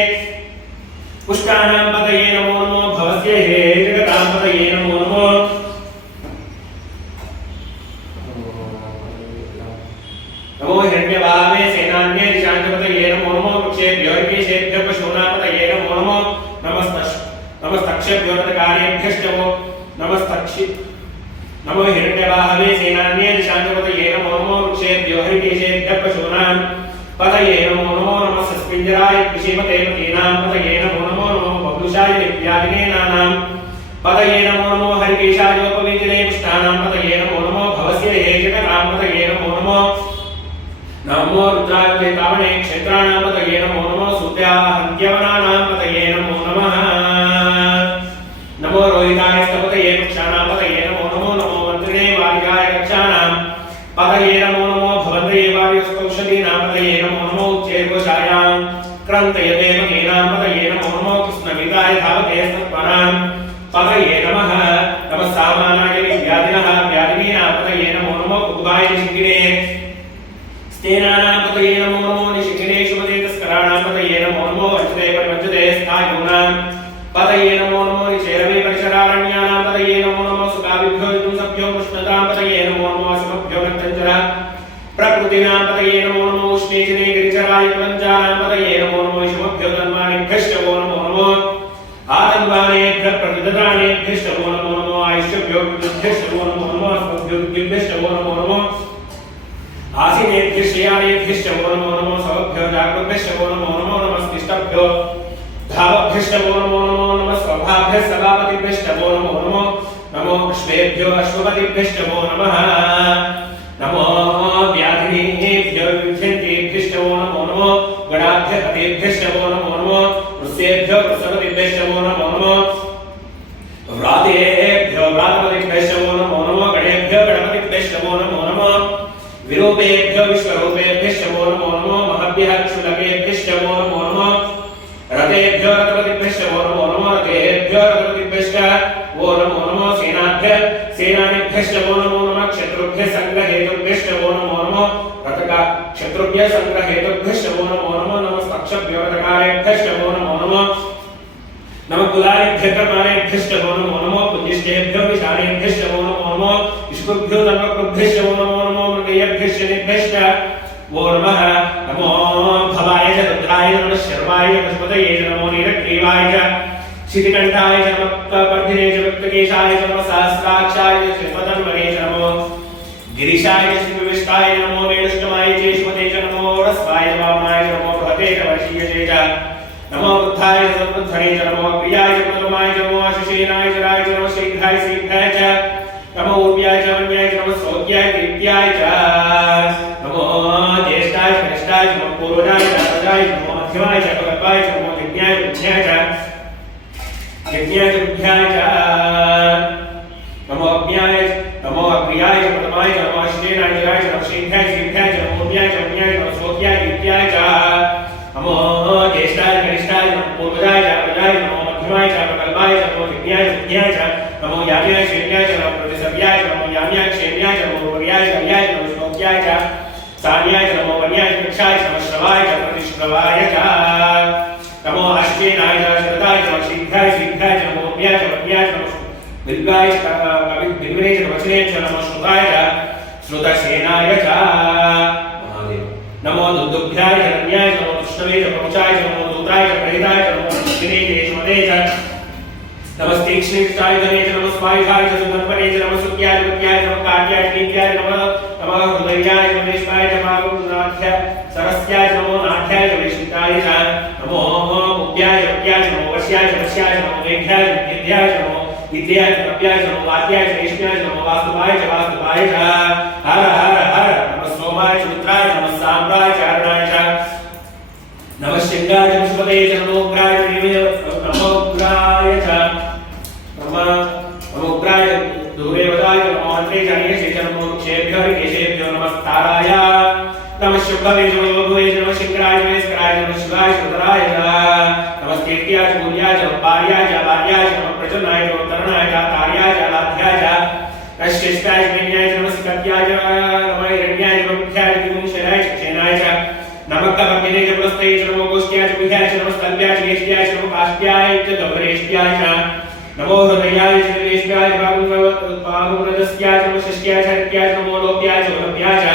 पुष्टानां पतये नमो नमो भवस्य हे जगतां पतये नमो नमो. नमो हिरण्यवाहवे सेनान्ये शान्तपतये नमो नमो वृक्षेभ्यो हरिकेशेभ्यः पशूनां पतये नमो नमो. नमस्तक्षेभ्यो नमस्कारेभ्यश्च नमो हिरण्यवाहवे सेनान्ये शान्तपतये नमो नमो वृक्षेभ्यो हरिकेशेभ्यः पशूनां पतये नमो नमो. नमः सस्मिञ्जराय कृषिमते पतीनां पतये नमो नमो नमो बभुषाय विद्याधिनीनां पतये नमो नमो हरिकेशायोपवेदिने पुष्टानां पतये नमो नमो भवस्य हे जगतां पतये नमो नमो. नमो रुद्राय तावणे क्षेत्राणां पतये नमो नमो सूर्याहन्त्यवनानां पतये नमो नमः. नमो रोहिताय स्तपतये वृक्षाणां पतये नमो नमो. नमो मन्त्रिणे वारिकाय कक्षाणां पतये नमो नमो. भवन्ते वारिकौषधीनां पतये नमो नमो. उच्चैर्घोषायां क्रन्तयते महीनां पतये नमो नमो. कृष्णविदाय धावते सत्त्वानां पतये नमः नमः सामानाय व्याधिनः व्याधिनीनां पतये नमो नमः उद्भाय शिखिने स्तेनानां पतये नमो नमो निशिखिने शुभदे तस्कराणां पतये नमो नमो वज्रे परिवज्जते स्थायुनां पतये नमो नमो निचेरवे परिशरारण्यानां पतये नमो नमो सुखाभिभ्यो विदुंसभ्यो उष्णतां पतये नमो नमो समभ्यो रक्तञ्जरा प्रकृतिनां पतये नमो नमो उष्णेजने गिरिचराय प्रपञ्चानां पतये नमो नमो शुभभ्यो तन्मानेभ्यश्च नमो नमो आदन्वानेभ्यः प्रतिददानेभ्यश्च नमो नमो आयुष्यभ्यो विद्युभ्यश्च नमो नमो अस्मभ्यो विद्युभ्यश्च नमो नमो आसीनेभ्यश्च यानेभ्यश्च नमो नमो सवभ्यो जागृभ्यश्च नमो नमस्तिष्ठभ्यो धावभ्यश्च नमो नमः स्वभाभ्यः सभापतिभ्यश्च नमो नमो अश्वेभ्यो अश्वपतिभ्यश्च नमः नमो व्याधिनीभ्यो विध्यन्तेभ्यश्च नमो गणाभ्यः पतेभ्यश्च नमो वृषेभ्यो वृषपतिभ्यश्च नमो व्रातेभ्यो व्रातपतिभ्यश्च नमो गणेभ्यो गणपतिभ्यश्च नमो विरूपेभ्यो विश्वरूपेभ्यश्च नमो महभ्यः क्षुलकेभ्यश्च नमो रथेभ्यो रथपतिभ्यश्च नमो रथेभ्यो रथपतिभ्यश्च नमो सेनाभ्यः सेनानीभ्यश्च नमो क्षत्रुभ्यः संग्रहेतुभ्यश्च नमो रथका क्षत्रुभ्यः संग्रहेतुभ्यश्च नमो नमस्पक्षभ्यो रथकारेभ्यश्च नमो नमः कुलारेभ्यः कर्मारेभ्यश्च नमो पुण्यश्चेभ्यो विशालेभ्यश्च नमो विष्णुभ्यो नमकृभ्यश्च नमो मृगेभ्यश्च निभ्यश्च नमः नमो भवाय च रुद्राय नमः शर्वाय पशुपतये नमो नीलग्रीवाय च शितिकण्ठाय च नमः पर्धिने च वक्तकेशाय च नमः सहस्राक्षाय च श्रीपदन्मने च नमो गिरीशाय च श्रीविष्टाय नमो वेणुष्टमाय च श्रीमते च नमो रस्वाय च वामनाय च नमो बृहते च वशीयते च नमो वृद्धाय च वृद्धने च नमो प्रियाय च प्रथमाय च नमो आशिषेनाय च राय च नमो शीघ्राय शीघ्राय च नमो ऊर्व्याय च वन्याय च नमो सौज्ञाय दीप्त्याय च नमो ज्येष्ठाय च कनिष्ठाय च नमो पूर्वजाय च अग्रजाय च नमो मध्यमाय च कल्पाय च नमो यज्ञाय च बुद्ध्याय च बुद्ध्याय च नमो अग्न्याय नमो अग्र्याय च प्रथमाय च नमो अश्विनाय च राय च नमो शीघ्राय शीघ्राय च नमो ऊर्व्याय च वन्याय च नमो सौज्ञाय दीप्त्याय च नमो ज्येष्ठाय च कनिष्ठाय च नमो पूर्वजाय च अग्रजाय च नमो मध्यमाय च कल्पाय च नमो यज्ञाय च बुद्ध्याय च नमो याम्याय क्षेम्याय च नमो प्रतिसव्याय च नमो याम्याय क्षेम्याय च नमो वर्याय च वर्याय च नमो श्लोक्याय च सान्याय च नमो वन्याय च कक्षाय च नमो श्रवाय च प्रतिश्रवाय च नमो अश्विनाय च श्रुताय च नमो शीघ्राय शीघ्राय च नमो व्याय च वन्याय च नमो बिल्वाय च बिल्वने च वचने च नमो श्रुताय च श्रुतसेनाय च नमो दुन्दुभ्याय च रम्याय च नमो कृष्णवे च प्रमुचाय च नमो दूताय च प्रेताय च नमो दक्षिणे च यशमते च नमस्तीक्ष्णीष्टाय धने च नमः स्वायुधाय च सुदर्पणे च नमः सुत्याय च वत्याय च नमः कार्याय च नीत्याय च नमः हृदयाय च वेश्वाय च मागुनाथ्याय सरस्याय च नमो नाथ्याय च वेशिताय च नमो मुक्त्याय च वत्याय च नमो वश्याय च वश्याय च नमो मेघ्याय च विद्याय च नमो विद्याय च कप्याय च नमो वात्याय च रेश्म्याय च नमो वास्तुवाय च हर हर हर नमः सोमाय च रुद्राय च नमः साम्राय च अरुणाय च नमः शिंगाय च पुष्पते च नमो उग्राय च नमो उग्राय च नमो उग्राय दूरे वदाय नमो अन्त्रे च अनियसे च नमो क्षेभ्यो केशेभ्यो नमस्ताराय नमः शुभवे च नमो भुवे च नमः शिंगराय च नमस्काराय च नमः शिवाय च रुद्राय च नमस्तेत्याय च मूल्याय च पार्याय च वार्याय च नमः प्रचन्नाय च तरणाय च तार्याय च लाध्याय च नश्चिष्टाय च मेन्याय च नमः सिकत्याय च नमः हिरण्याय च मुख्याय च विमुक्षराय च क्षेनाय च नमः कवर्तिने च पुरस्ते च नमो गोष्ठ्याय च विद्याय च नमः स्तल्भ्याय च गेष्ट्याय च नमः काष्ट्याय च गौरेष्ट्याय च नमो हृदयाय च वेश्याय च पागुरजस्याय च नमः शिष्याय च हत्याय च नमो लोप्याय च उलप्याय च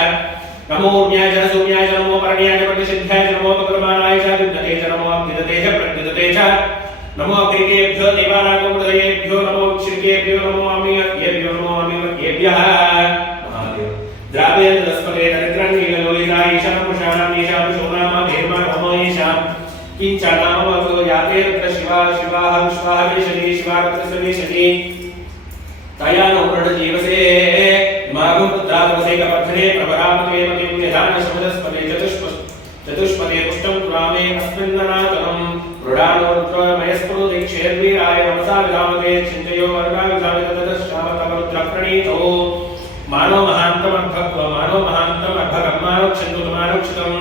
नमो ऊर्म्याय च सूम्याय च नमो परण्याय च प्रतिषिद्धाय च नमो पक्रमाणाय च विद्यते च नमो अभ्युदते च प्रद्युदते च नमो अग्रिकेभ्यो देवानागो हृदयेभ्यो नमो क्षितिकेभ्यो नमो अमीयेभ्यो नमो अमीयेभ्यः महादेव द्रावेन्द्र दस्पते दरिद्रन्नीललोहितायेषां पुषाणां येषां शोनामा धीर्मा होमयेषां किञ्चनामवतो याते रुद्र शिवा शिवाः विश्वाः वेशने शिवारुद्रसवेशने तया नो प्रणजीवसे मागुं पुत्रावसे कपर्थने प्रवरामते मतिं निधान शमदस्पते चतुष्पदे पुष्टं पुरामे अस्मिन्ननातनं मृडानो रुद्रमयस्परो दीक्षेर्वीराय नमसा विधामते चिन्तयो वर्गाविधामे ततश्चामतमरुद्रप्रणीतो मानो महान्तमर्भगं मानोक्षन्तुमानोक्षितं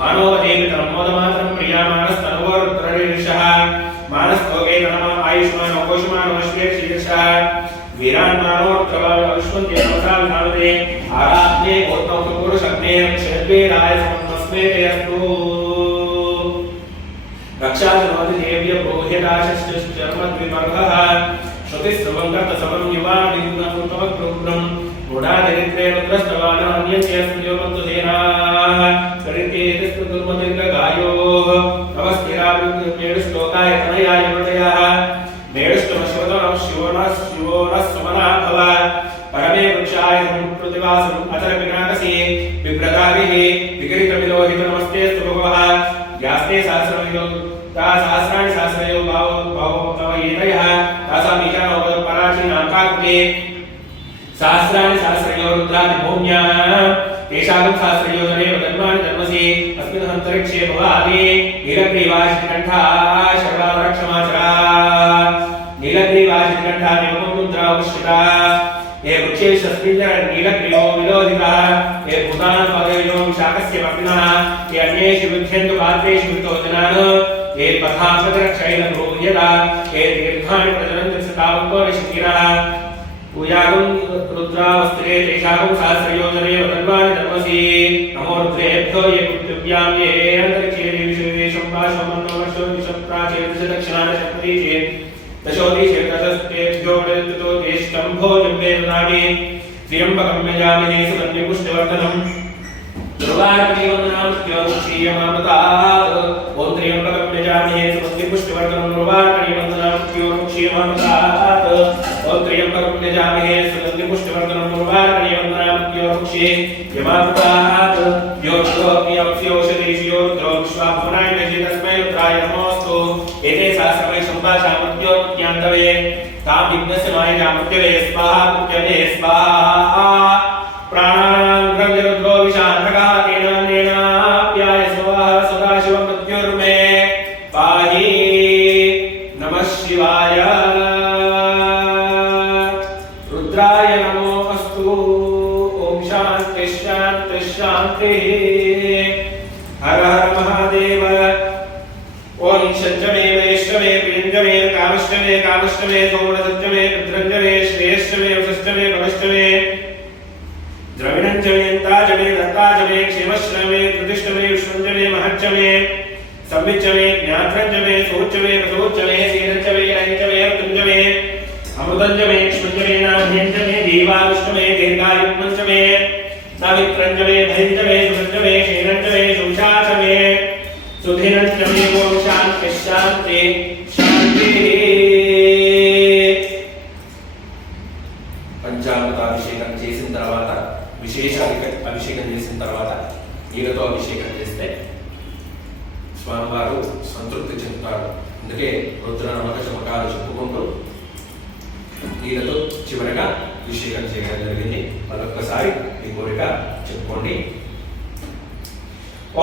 मानोवदेवितं मोदमातरं प्रियामानस्तनवो रुद्ररीर्षः मानस्तोके नमः आयुष्मानो कोशमानो श्रेष्ठ वीरान्मानोऽत्रवायुष्मन्ते नमसा विधामते आराध्ये गौतमपुरुषग्ने क्षेद्वेराय समस्मे ते अस्तु रक्षाजनोति देव्य प्रोह्यदाशश्चर्मद्विवर्गः श्रुतिस्सवङ्गतसवं युवादिग्नमुतमग्रुग्नं मूढादिरित्रे रुद्रस्तवानान्यस्योमन्तुसेनाः करित्येतस्मृतुर्मदीर्घगायोः नमस्तिरावृत्तिमेडुश्लोकाय तनयाय मृतयः मेडुष्टमश्वतनं शिवोनः सुमनः भव परमे वृक्षाय प्रतिवासम् अचरपिनाकसि बिभ्रदाभिः विकृतविलोहितनमस्ते स्तुभवः यास्ते सहस्रयो सहस्राणि सहस्रयो भावो तव एतयः तासाम् ईशानो पराचीनाकाग्ने सहस्राणि सहस्रयो रुद्रादिभूम्या तेषां सहस्रयोजने जन्मानि जन्मसि अस्मिन् अन्तरिक्षे भवानि नीलग्रीवाशिकण्ठा शर्वारक्षमाचरा नीलग्रीवाशिकण्ठा निममं रुद्रावश्रिता ये वृक्षेशस्मिन् नीलग्रीवो विलोहितः ये भूतानपदयो विशाखस्य वर्तिनः ये अन्येषु विध्यन्तु पात्रेषु वितोजनान् ये पथापतिरक्षैलभूयता ये दीर्घाणि प्रजनन्ति सतावत्वनिशिखिरः पूजागं रुद्रावस्त्रे तेषां सहस्रयोजने वदन्वानि धर्मसि नमो रुद्रेभ्यो ये पृथिव्यां ये अन्तरिक्षे देवीशं पाशमन्नो वर्षो विषप्राचेतस दक्षिणानशक्ति चेत् दशोदिशे ततस्तेभ्यो वदन्तु तेष्टम्भो जम्बे ददामि त्र्यम्बकं यजामहे सुगन्धिपुष्टिवर्धनम् ध्रुवार्कणीवन्दनामृत्योरुक्षीयमामृतात् ॐ त्र्यम्बकं यजामहे सुगन्धिपुष्टिवर्धनम् ध्रुवार्कणीवन्दनामृत्योरुक्षीयमामृतात् ॐ त्र्यम्बकं यजामहे सुगन्धिपुष्टिवर्धनम् ध्रुवार्कणीवन्दनामृत्योरुक्षीयमामृतात् यो रुद्रोऽग्नियवस्योषधीषु रुद्रो विश्वाभुवनाय विजि तस्मै रुद्राय नमोऽस्तु एते सहस्रमय सम्भाषामृत्योर्मृत्यान्तवे तां विघ्नस्य मायजामृत्यवे स्वाहा मृत्यवे स्वाहा प्राणान्ग्रव्यरुद्रो विशान्तकः तेनान्येनाप्याय स्वाहा सदाशिवं मृत्युर्मे पाहि नमः शिवाय रुद्राय नमो अस्तु ॐ शान्ति शान्ति शान्तिः हर हर महादेव ॐ षट्जमे वैष्णवे प्रियञ्जमे कामष्टमे कामष्टमे सौमनसज्जमे रुद्रञ्जमे श्रेयश्चमे वशश्चमे भगश्चमे द्रविणञ्जमे ताजमे दत्ताजमे क्षेमश्रमे प्रतिष्ठमे विश्वञ्जमे महच्चमे संविच्चमे ज्ञात्रञ्जमे सोच्चमे प्रसोच्चमे सीरञ्जमे रञ्जमे ऋतुञ्जमे अमृतञ्जमे क्ष्मञ्जमे नाभ्यञ्जमे दीवानुष्टमे दीर्घायुग्मञ्जमे नावित्रञ्जमे भयञ्जमे सुभञ्जमे क्षेनञ्जमे शोषाचमे सुधीरञ्जमे ॐ शान्ति शान्ति शान्तिः పంచామృతాభిషేకం చేసిన తర్వాత విశేష అభిషేకం చేసిన తర్వాత నీళ్ళతో అభిషేకం చేస్తే స్వామివారు సంతృప్తి చెందుతారు. అందుకే రుద్ర నమక చమకాలు చెప్పుకుంటూ నీళ్ళతో చివరగా అభిషేకం చేయడం జరిగింది. మరొక్కసారి మీ కోరిక చెప్పుకోండి.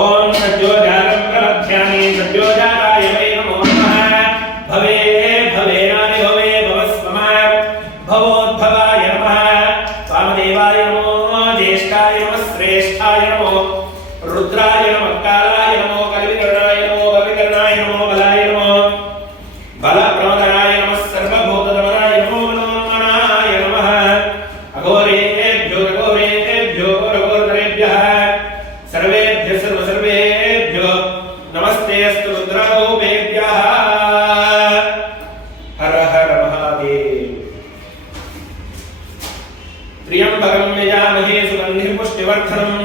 ఓం సత్యోజాతం ప్రలభ్యామి సత్యోజాతాయ వై నమో నమః భవే భవేనాని భవే భవస్మమ భవోద్భవాయ నమః వామదేవాయ నమో జ్యేష్ఠాయ నమః శ్రేష్ఠాయ నమో రుద్రాయ నమః కాలాయ నమో కలివికర్ణాయ నమో బలికర్ణాయ నమో బలాయ నమో బలప్రమదనాయ నమః సర్వభూతదమనాయ నమో మనోన్మనాయ నమః అఘోరేభ్యో ఘోరేభ్యో ఘోరఘోరతరేభ్యః सर्वेभ्यः सर्वेभ्यो नमस्ते अस्तु रुद्ररूपेभ्यः हर हर महादेव त्र्यम्बकं यजामहे सुगन्धिं पुष्टिवर्धनम्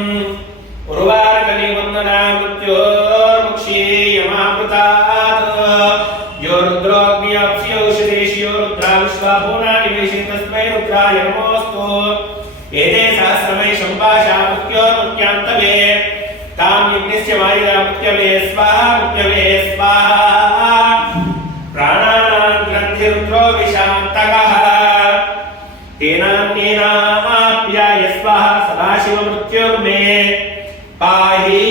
उर्वारुकनिबन्धनामृत्योर्मुक्षीयमामृतात् यो रुद्रोऽग्न्यप्स्यौषधेष्यो रुद्राविश्वाभुवनानि वेशे तस्मै रुद्राय नमोऽस्तु एते सहस्रमय सम्भाषामृत्योर्मुख्यान्तवे तां यज्ञस्य माययामृत्यवे स्वाहा मृत्यवे स्वाहा प्राणानां ग्रन्थिरुद्रो विशान्तकः तेनान्येनाप्याय स्वाहा सदाशिवमृत्युर्मे पाहि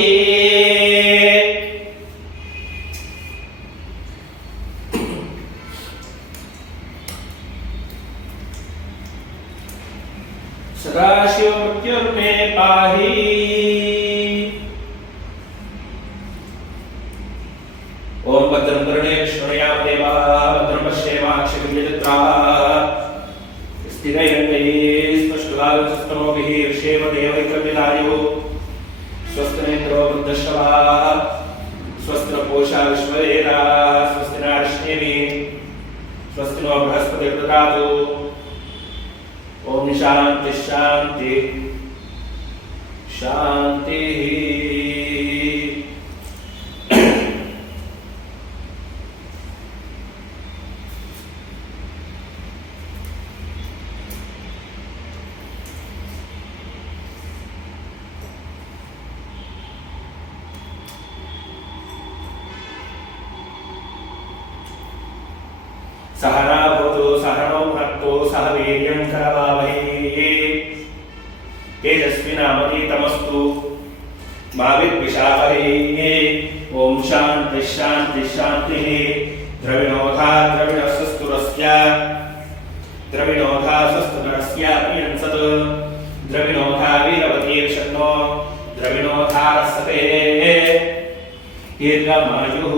सदाशिवमृत्युर्मे पाहि ओम भद्रं कर्णे शृणुयाम देवाः भद्रं पश्येमाक्षभिर्यजत्राः स्थिरैरङ्गैस्तुष्टुलागस्तनोभिः ऋषेव देवैकमिलायुः स्वस्तिनेत्रो वृद्धश्रवाः स्वस्ति न पूषा विश्ववेदाः स्वस्ति न अरिष्टेमि स्वस्ति नो बृहस्पतिर्दधातु ओम शांति शांति शांति। सहना भवतु सहनौ भुनक्तु सह वीर्यं करवावहै तेजस्विनामधीतमस्तु मा विद्विषावहै। ओम शांति शांति शांति। द्रविणोधा द्रविणसस्तुरस्य द्रविणोधा सस्तुनरस्य प्रियंसत् द्रविणोधा वीरवतीर्षन्नो द्रविणोधा रसते दीर्घमायुः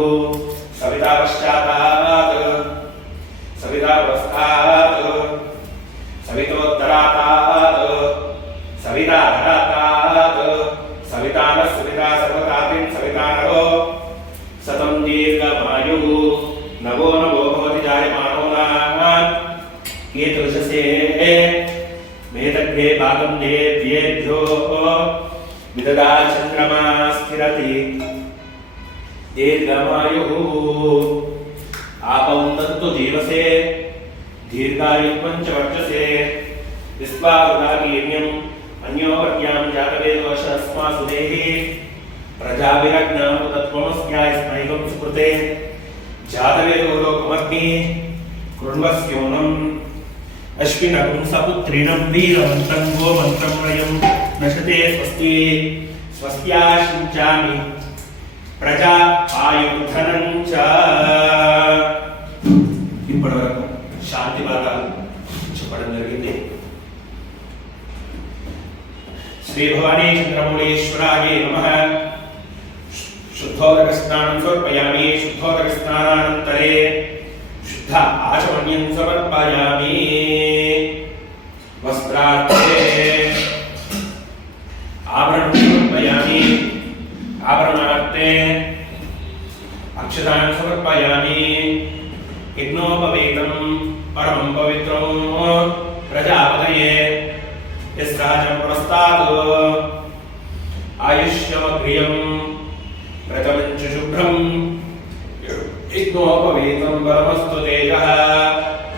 सविता पश्चातात् सवितावस्थात् सवितोत्तरात् सविताधरात् सवितानः सविता सर्वतापिं सवितानरो सतं दीर्घमायुः नवो नवो भवति जायमानो नाम कीदृशसे मेदग्रे भागं देव्येभ्यो विददा चन्द्रमा स्थिरति दीर्घमायुः आपौन्दत्तु जीवसे दीर्घायुष्मञ्च वर्चसे विश्वावदाकीर्ण्यम् अन्योवर्त्यां जातवेदोषस्मासु देहि प्रजाभिरज्ञां तत्त्वमस्यास्मैकं सुकृते जातवेदो लोकमग्नि कृण्वस्योनम् अश्विनगुं सपुत्रिणं वीरवन्तं गोमन्त्रं वयं नशते स्वस्ति स्वस्त्याशिञ्चामि प्रजा आयुर्धनं च। ఇప్పటివరకు శాంతి భాగాలు చెప్పడం జరిగింది. శ్రీ భవానీ చంద్రమౌళీశ్వరాయ నమః. శుద్ధోదక స్నానం సమర్పయామి. శుద్ధోదక స్నానానంతరే శుద్ధ ఆచమన్యం సమర్పయామి. వస్త్రార్థే ఆభరణం సమర్పయామి. ఆభరణార్థే అక్షతాన్ని సమర్పయామి. यज्ञोपवीतं परमं पवित्रं प्रजापतये यस्राजं पुरस्तात् आयुष्यमग्रियं प्रजमञ्च शुभ्रं यज्ञोपवीतं परमस्तु तेजः।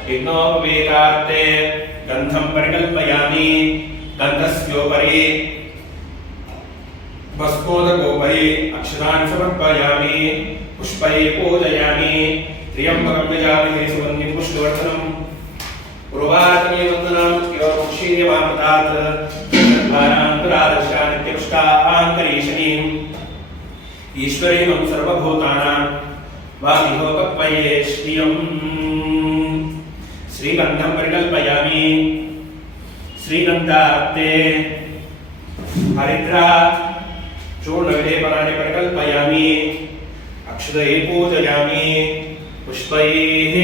यज्ञोपवीतार्थे गन्धं परिकल्पयामि. गन्धस्योपरि भस्मोदकोपरि अक्षतान् समर्पयामि. पुष्पैः पूजयामि. त्र्यंबकं यजामहे सुगन्धिं पुष्पवर्धनम् उर्वारुकमेव वन्दनामुख्योक्षीर्यमामृतात् नित्यपुष्टान्तरीशनीम् ईश्वरीयं सर्वभूतानां वादिहोकपये श्रियम् श्रीगन्धं परिकल्पयामि. श्रीगन्धार्थे हरिद्रा चूर्णविलेपनानि परिकल्पयामि. अक्षतैः पूजयामि. पुष्पैः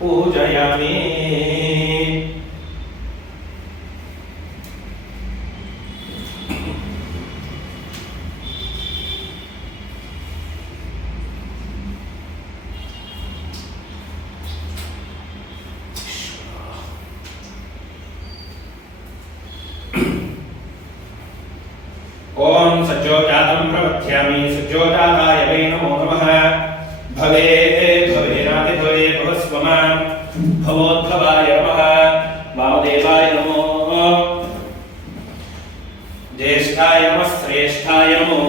पूजयामि. ओम सज्जोजातं प्रवक्ष्यामि. सज्जोजाताय वै नमो नमः. भवे भवेनाति भवे भवस्वमा भवोद्भवाय नमः. वामदेवाय नमो. ज्येष्ठाय नमः. श्रेष्ठाय नमो.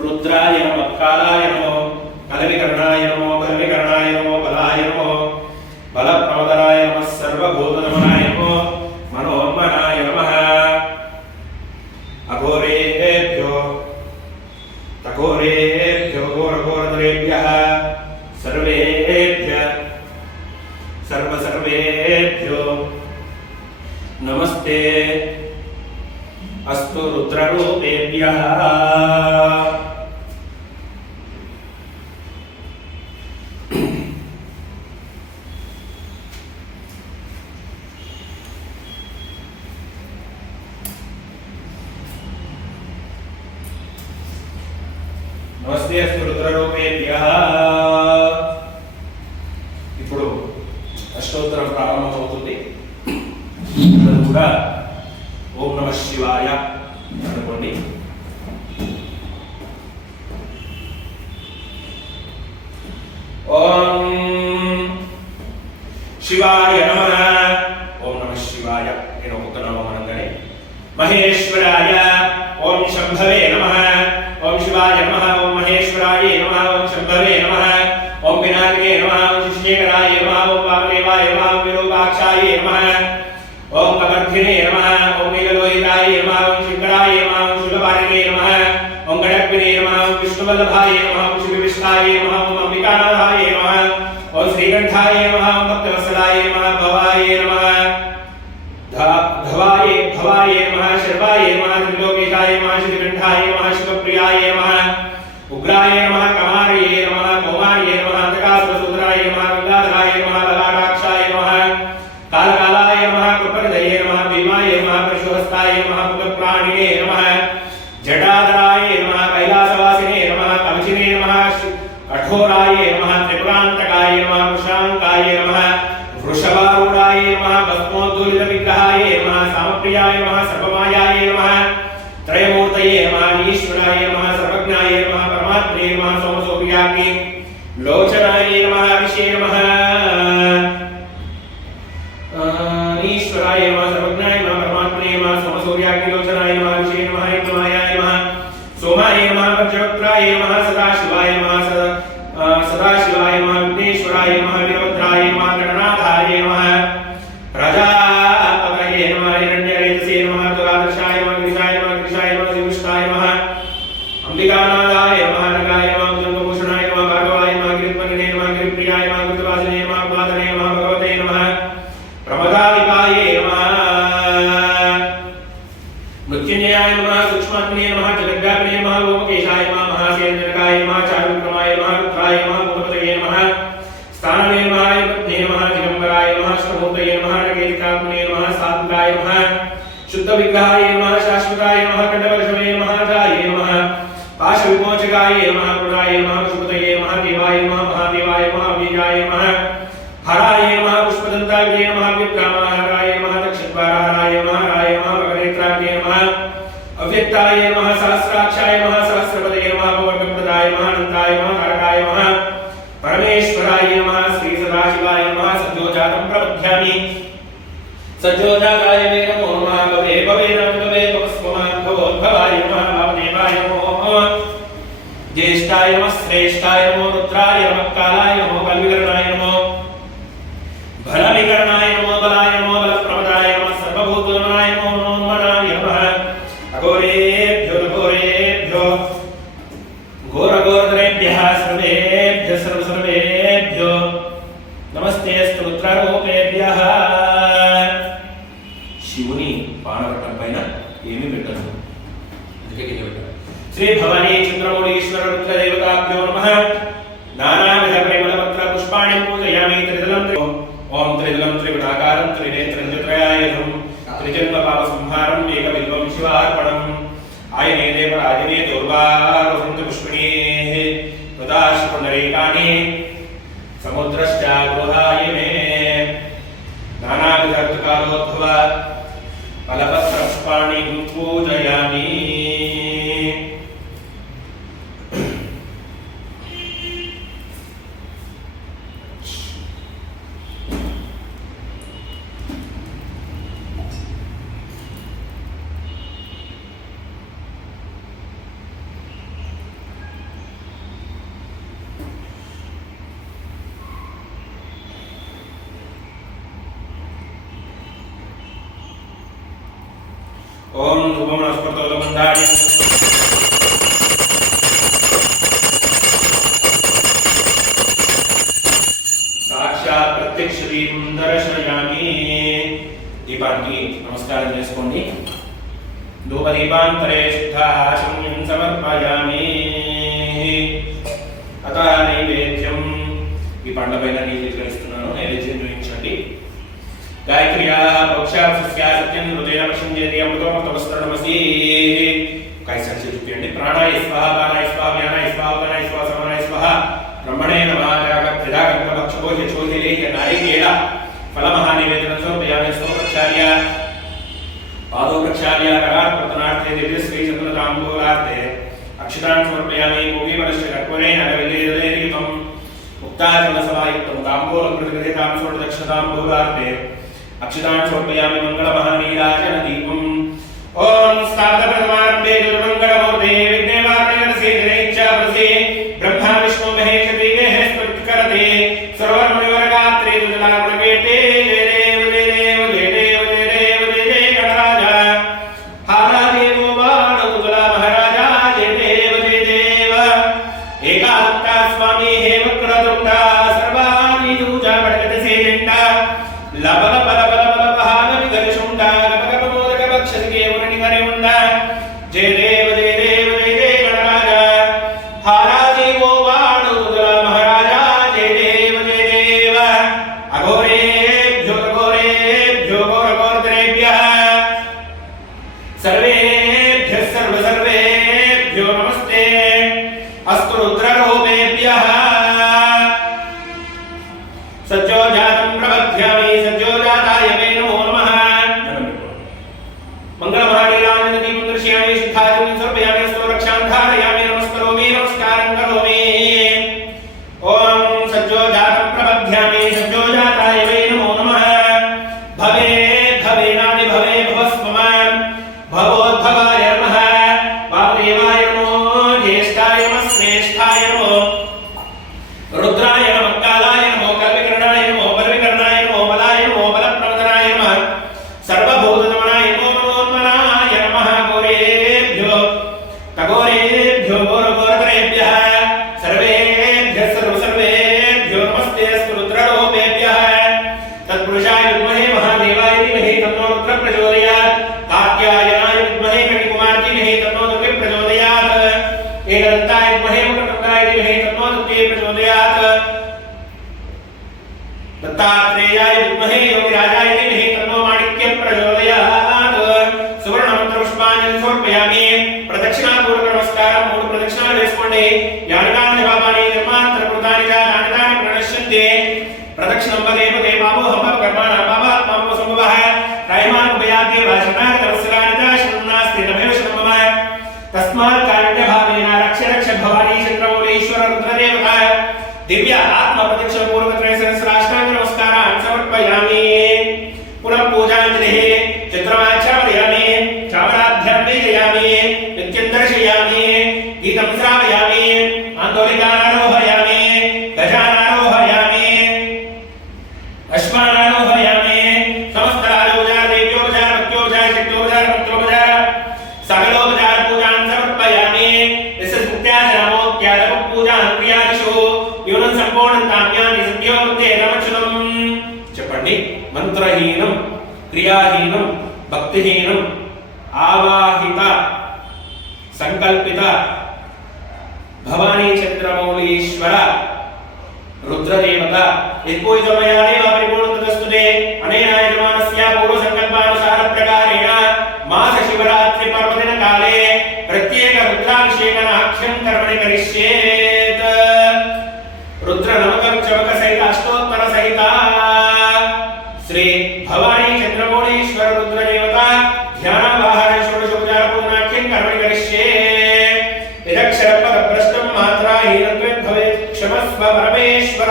रुद्राय नमः. कालाय नमो. कलविकर्णाय नमो. कलविकर्णाय नमो. बलाय नमो. बलप्रमदनाय नमः. सर्वभूतनमनाय नमो. मनोन्मनाय नमः. अघोरेभ्यो तघोरेभ्यो घोरघोरतरेभ्यः सर्वेभ्यः सर्वेभ्यो नमस्ते अस्तु रुद्ररूपेभ्यः। నమస్తే రుద్రరూపేభ్యః. ఇప్పుడు అష్టోత్తరం ప్రారంభమవుతుంది. అందరూ కూడా ఓం నమః శివాయ అనుకోండి. ఓం శివాయ నమః. ఓం నమః శివాయ. నేను ఒక్కొక్క నామం అనగానే మహేశ్వరాయ ఓం శంభవే నమః. ఓం శివాయ నమః. ఓం మహేశ్వరాయ నమః. ఓం శంభవే నమః. ఓం వినాయకే నమః. ఓం శిశేఖరాయ నమః. ఓం వామదేవాయ నమః. ఓం విరూపాక్షాయ నమః. ఓం కవర్ధినే నమః. ఓం నీలలోహితాయ నమః. ఓం శంకరాయ నమః. ఓం శూలపాణినే నమః. ఓం గణపతినే నమః. ఓం విష్ణువల్లభాయ నమః. ఓం శివవిష్ఠాయ నమః. ఓం అంబికానాథాయ నమః. ఓం శ్రీకంఠాయ నమః. ఓం భక్తవత్సలాయ నమః. భవాయ నమః. धवाय भवाय नमः. शर्वाय नमः. त्रिलोकेशाय नमः. श्रीकंठाय नमः. शिवप्रियाय नमः. उग्राय नमः. कमारये नमः. कौमार्ये नमः. अंधकासुरसूत्राय नमः. गंगाधराय नमः. ललाटाक्षाय नमः. कालकालाय नमः. कृपणदये नमः. भीमाय नमः. परशुहस्ताय नमः. मुखप्राणिने नमः. जटाधराय नमः. कैलासवासिने नमः. कवचिने नमः. कठोराय नमः. त्रिपुरान्तकाय नमः. वृषांकाय नमः. वृषभारूढ़ाय नमः. भस्मोद्धूलित विग्रहाय नमः. सामप्रियाय नमः. सर्वमायाय नमः. त्रयमूर्तये नमः. ईश्वराय नमः. सर्वज्ञाय नमः. परमात्मने नमः. सोमसोप्रियाग्नि लोचनाय नमः. विषे नमः. ईश्वराय नमः. सर्वज्ञाय नमः. परमात्मने नमः. सोमसोप्रियाग्नि लोचनाय नमः. विषे नमः. इंद्रमायाय नमः. सोमाय नमः. पंचवक्त्राय नमः. सदाशिवाय नमः. सदाशिवाय नमः. विघ्नेश्वराय नमः. वीरभद्राय नमः. गणनाथाय नमः. प्रजापतये नमः. हिरण्यरेतसे नमः. दुरादर्शाय नमः. गिरिशाय नमः. गिरिशाय नमः. शिवष्टाय नमः. अंबिकानाथाय नमः. नगाय नमः. जन्मभूषणाय नमः. भार्गवाय नमः. गिरित्मनिने नमः. गिरिप्रियाय नमः. गिरिवासिने नमः. पादने नमः. भगवते नमः. प्रमदादिकाय नमः. मृत्युंजयाय नमः. सूक्ष्मात्मने नमः. जगद्व्यापिने नमः. लोमकेशाय नमः. महासेनजनकाय नमः. चारुविक्रमाय नमः. रुद्राय नमः. भूतपतये नमः. स्थानवे नमः. पत्ने नमः. दिगंबराय नमः. अष्टमूर्तये नमः. नगेतिकाग्ने नमः. सात्विकाय नमः. शुद्ध विग्रहाय नमः. शाश्वताय नमः. कंडवलशवे नमः. जाय नमः. पाशविमोचकाय नमः. पुराय नमः. पशुपतये नमः. देवाय नमः. महादेवाय नमः. बीजाय नमः. हराय नमः. पुष्पदंताय नमः. विक्रामहाराय नमः. दक्षिणद्वाराय नमः. हराय नमः. भगवनेत्राय नमः. अव्यक्ताय नमः. सहस्राक्षाय नमः. सहस्रपदये नमः. भवप्रदाय नमः. अनंताय नमः. तारकाय नमः. परमेश्वराय नमः. श्री सदाशिवाय नमः. सद्योजातं प्रपद्यामि. सद्योजाताय मे नमो नमः. भवे भवे नमो भवे भवस्वमान् भवोद्भवाय नमः. वामदेवाय नमो. ज्येष्ठाय नमः. श्रेष्ठाय नमो. रुद्राय नमः. कालाय नमो. बलविकरणाय नमो. बलविकरणाय नमो. बलाय नमो. बलप्रमदाय नमः. सर्वभूतगमनाय नमो. नमोन्मनाय नमः. अघोरेभ्यो घोरेभ्यो घोरघोरधरेभ्यः सर्वेभ्यः सर्वसर्वेभ्यो नमस्ते स्तोत्ररूपेभ्यः. శివుని పానవట్టం పైన ఏమీ పెట్టదు, అందుకే కింద పెట్టారు. శ్రీ భవానీ చంద్రమౌళి ఈశ్వర రుద్ర దేవతాభ్యో నమః. నానావిధ పరిమళపత్ర పుష్పాణి పూజయామి. త్రిదలం ఓం త్రిదలం త్రిగుణాకారం త్రినేత్రం త్రిత్రయాయుధం త్రిజన్మ పాప సంహారం ఏకవిల్వం శివార్పణం. ఆయనే దేవరాజనే దౌర్వారోహంత పుష్పిణే పుండరీకాణి సముద్రశ్చాగృహాయ మే. నానావిధకాలోద్భవ ఫలపత్ర పుష్పాణి పూజయామి. ओम धूपम नमस्कृतोदमंदाय साक्षात् प्रत्यक्ष दीपं दर्शयामि. दीपांकी नमस्कारं చేసుకోండి. धूपदीपान्तरे शुद्धाचमनीं समर्पयामि. अतः नैवेद्यं ఈ పండ్లపైన నీళ్ళు చేస్తున్నాను. నైవేద్యం చూపించండి. गायत्र्या पक्षासस्या सत्यं हृदयेन पश्यन्ति अमृतोमस्तवस्त्रनमसि. कैसा से रुपये प्राणाय स्वाहा, पानाय स्वाहा, व्यानाय स्वाहा, ब्रह्मणे नमः त्रिदागन्तभक्षको यचोहिलेय नारिकेल फलमहानिवेदनं समर्पयामि स्तोत्रक्षार्य पादो प्रक्षाल्य करार्पणार्थे दिव्य श्री चंद्रतांबूलार्थे अक्षतान् समर्पयामि भूमिवरश्च कर्पूरे नगविलेयुतं मुक्ताचलसभायुक्तं तांबूलं प्रतिगृहीतां षोडशदक्षतांबूलार्थे अक्षतान् समर्पयामि मङ्गलमहानीराजनदीपम् ओम स्थापनप्रथमारम्भे दुर्मङ्गलमूर्ते विघ्नेवारणगणसेविने च प्रसे ब्रह्मा विष्णु महेश देवेः स्तुतिकरते सर्वमणिवरगात्रे दुर्जलागुणकेटे दत्तात्रेयाय विद्महे योगिराजाय धीमहि तन्नो माणिक्यः प्रचोदयात् सुवर्णमन्त्रपुष्पाञ्जलिं समर्पयामि प्रदक्षिणापूर्वक नमस्कारं मूढ प्रदक्षिणा वेस्कोंडि यानिकानि पापानि निर्मान्तरकृतानि च तानि प्रणश्यन्ते प्रदक्षिणं पदे पदे पापोऽहं कर्माणां पापात् पापो सम्भवः त्रयमान् उपयाते वाशनागतवत्सलानि च शरणनास्ति तमेव शरणं मम तस्मात् कारुण्यभावेन रक्ष रक्ष भवानी चन्द्रमौलीश्वर रुद्रदेवता दिव्य आत्म प्रदक्षिण पूर्वक त्रयसहस्राष्टांग नमस्कारान् समर्पयामि पुनः पूजाञ्जलिः चित्रमाचार्यामि चामराभ्यां वेदयामि नित्यं दर्शयामि गीतं श्रावयामि आन्दोलिकानारोहयामि गजानारोहयामि अश्वानारोहयामि समस्तराजोपचार देव्योपचार भक्त्योपचार शक्त्योपचार मंत्रोपचार सकलोपचार पूजान् समर्पयामि यस्य मुक्त्याचरमोक्त्याद पूजां क्रियादिषु यूनं सम्पूर्णताम्यानि सत्योक्ते नमच्युतम् చెప్పండి మంత్రహీనం క్రియాహీనం భక్తిహీనం ఆవాహిత సంకల్పిత భవానీ చంద్రమౌళీశ్వర రుద్రదేవత యత్పూజితమయాదేవ పరిపూర్ణతస్తుతే అనేన యజమానస్య పూర్వసంకల్పానుసార ప్రకారేణ మాస శివరాత్రి పర్వదిన కాలే ప్రత్యేక రుద్రాభిషేకనాఖ్యం కర్మణి కరిష్యేత్ रुद्र नमकं चमक सहित अष्टोत्तर सहित श्री भवानी चंद्रमौळीश्वर रुद्र देवता ध्यान वाहन षोडशोपचार पूर्णाख्यं कर्मणि करिष्ये यदक्षर पद भ्रष्टं मात्रा हीनत्वेन भवेत् क्षमस्व परमेश्वर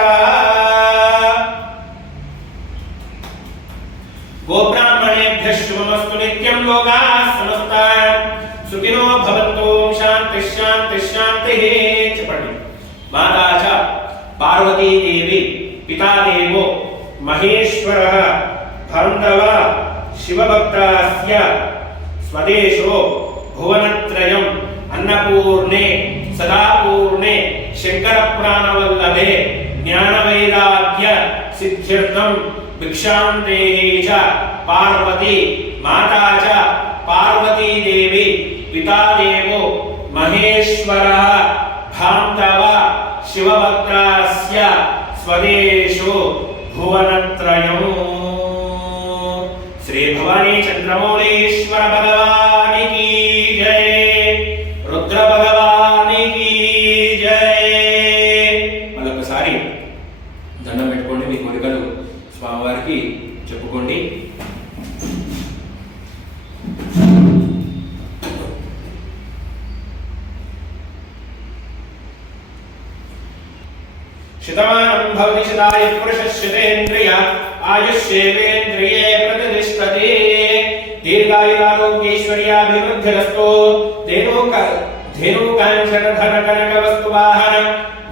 गोब्राह्मणेभ्यः शुभमस्तु नित्यं लोकाः समस्ताः सुखिनो भवन्तु शान्तिः शान्तिः शान्तिः చెప్పండి माता च पार्वती देवी पिता देवो महेश्वरः बान्धव शिवभक्तास्य स्वदेशो भुवनत्रयम् अन्नपूर्णे सदापूर्णे शंकरपुराणवल्लभे ज्ञानवैराग्य सिद्ध्यर्थं भिक्षान्तेः च पार्वती माता च पार्वती देवी पिता देवो महेश्वरः बान्धव शिवभक्तास्य स्वदेशो भुवनत्रयम् श्री भवानी चंद्रमौळीश्वर भगवान की जय रुद्र भगवान की जय చెప్పుకోండి. శతమానం భవతి శతాయ పురుషः శతేంద్రియ ఆయుష్యేవేంద్రియే ప్రతిష్టతే దీర్ఘాయురారోగ్యైశ్వర్యాభివృద్ధిరస్తు ధేనూకాంక్షణధనకనకవస్తువాహన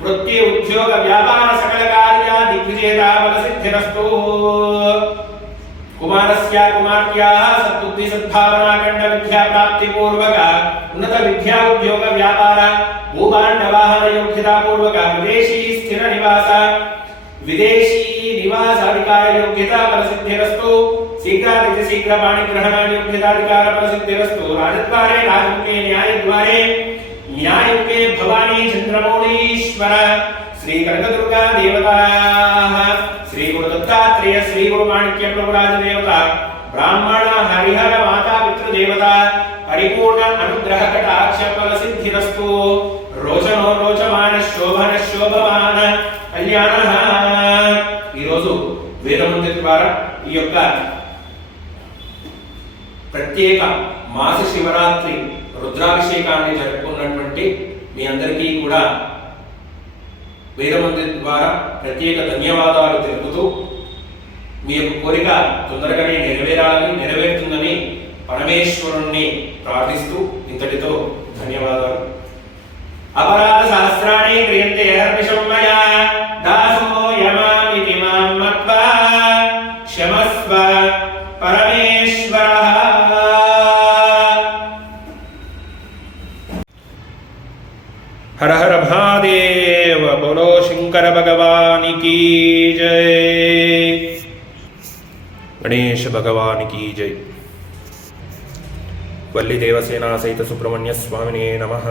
వృత్తి ఉద్యోగ వ్యాపార సకల కార్యా దిగ్విజేతా బలసిద్ధిరస్తు కుమారస్య కుమార్తెయాః సద్బుద్ధి సద్భావనాఖండ విద్యా ప్రాప్తి పూర్వక ఉన్నత విద్యా ఉద్యోగ వ్యాపార భూభాండ వాహన యోగ్యతా పూర్వక విదేశీ నివాస అధికార యోగ్యతా బలసిద్ధిరస్తు శీఘ్రాతి శీఘ్ర పాణిగ్రహణ యోగ్యతాధికార బలసిద్ధిరస్తు రాజద్వారే రాజముఖే న్యాయద్వారే న్యాయముఖే భవానీ చంద్రమౌళీశ్వర శ్రీ కనకదుర్గా దేవతాః శ్రీ గురు దత్తాత్రేయ శ్రీ గురు మాణిక్య ప్రభురాజ దేవత బ్రాహ్మణ హరిహర మాతా పితృదేవత పరిపూర్ణ అనుగ్రహ కటాక్ష బలసిద్ధిరస్తు రోచనో రోచమాన శోభన శోభమాన కళ్యాణ. ఈరోజు వేదమంత్రి ద్వారా ఈ యొక్క ప్రత్యేక మాస శివరాత్రి రుద్రాభిషేకాన్ని జరుపుకున్నటువంటి మీ అందరికీ కూడా వేదమంత్రి ద్వారా ప్రత్యేక ధన్యవాదాలు తెలుపుతూ మీ యొక్క కోరిక తొందరగానే నెరవేరుతుందని పరమేశ్వరుణ్ణి ప్రార్థిస్తూ ఇంతటితో ధన్యవాదాలు. అపరాధ సహస్రాణి క్రియంతే హర్నిశం మయా దాసో యమామితి మాం మత్వా క్షమస్వ పరమేశ్వరః. హర హర మహాదేవ. బోలో శంకర భగవాన్ की जय. गणेश भगवान की जय. वल्ली देवसेना सहित सुब्रह्मण्य स्वामिने नमः.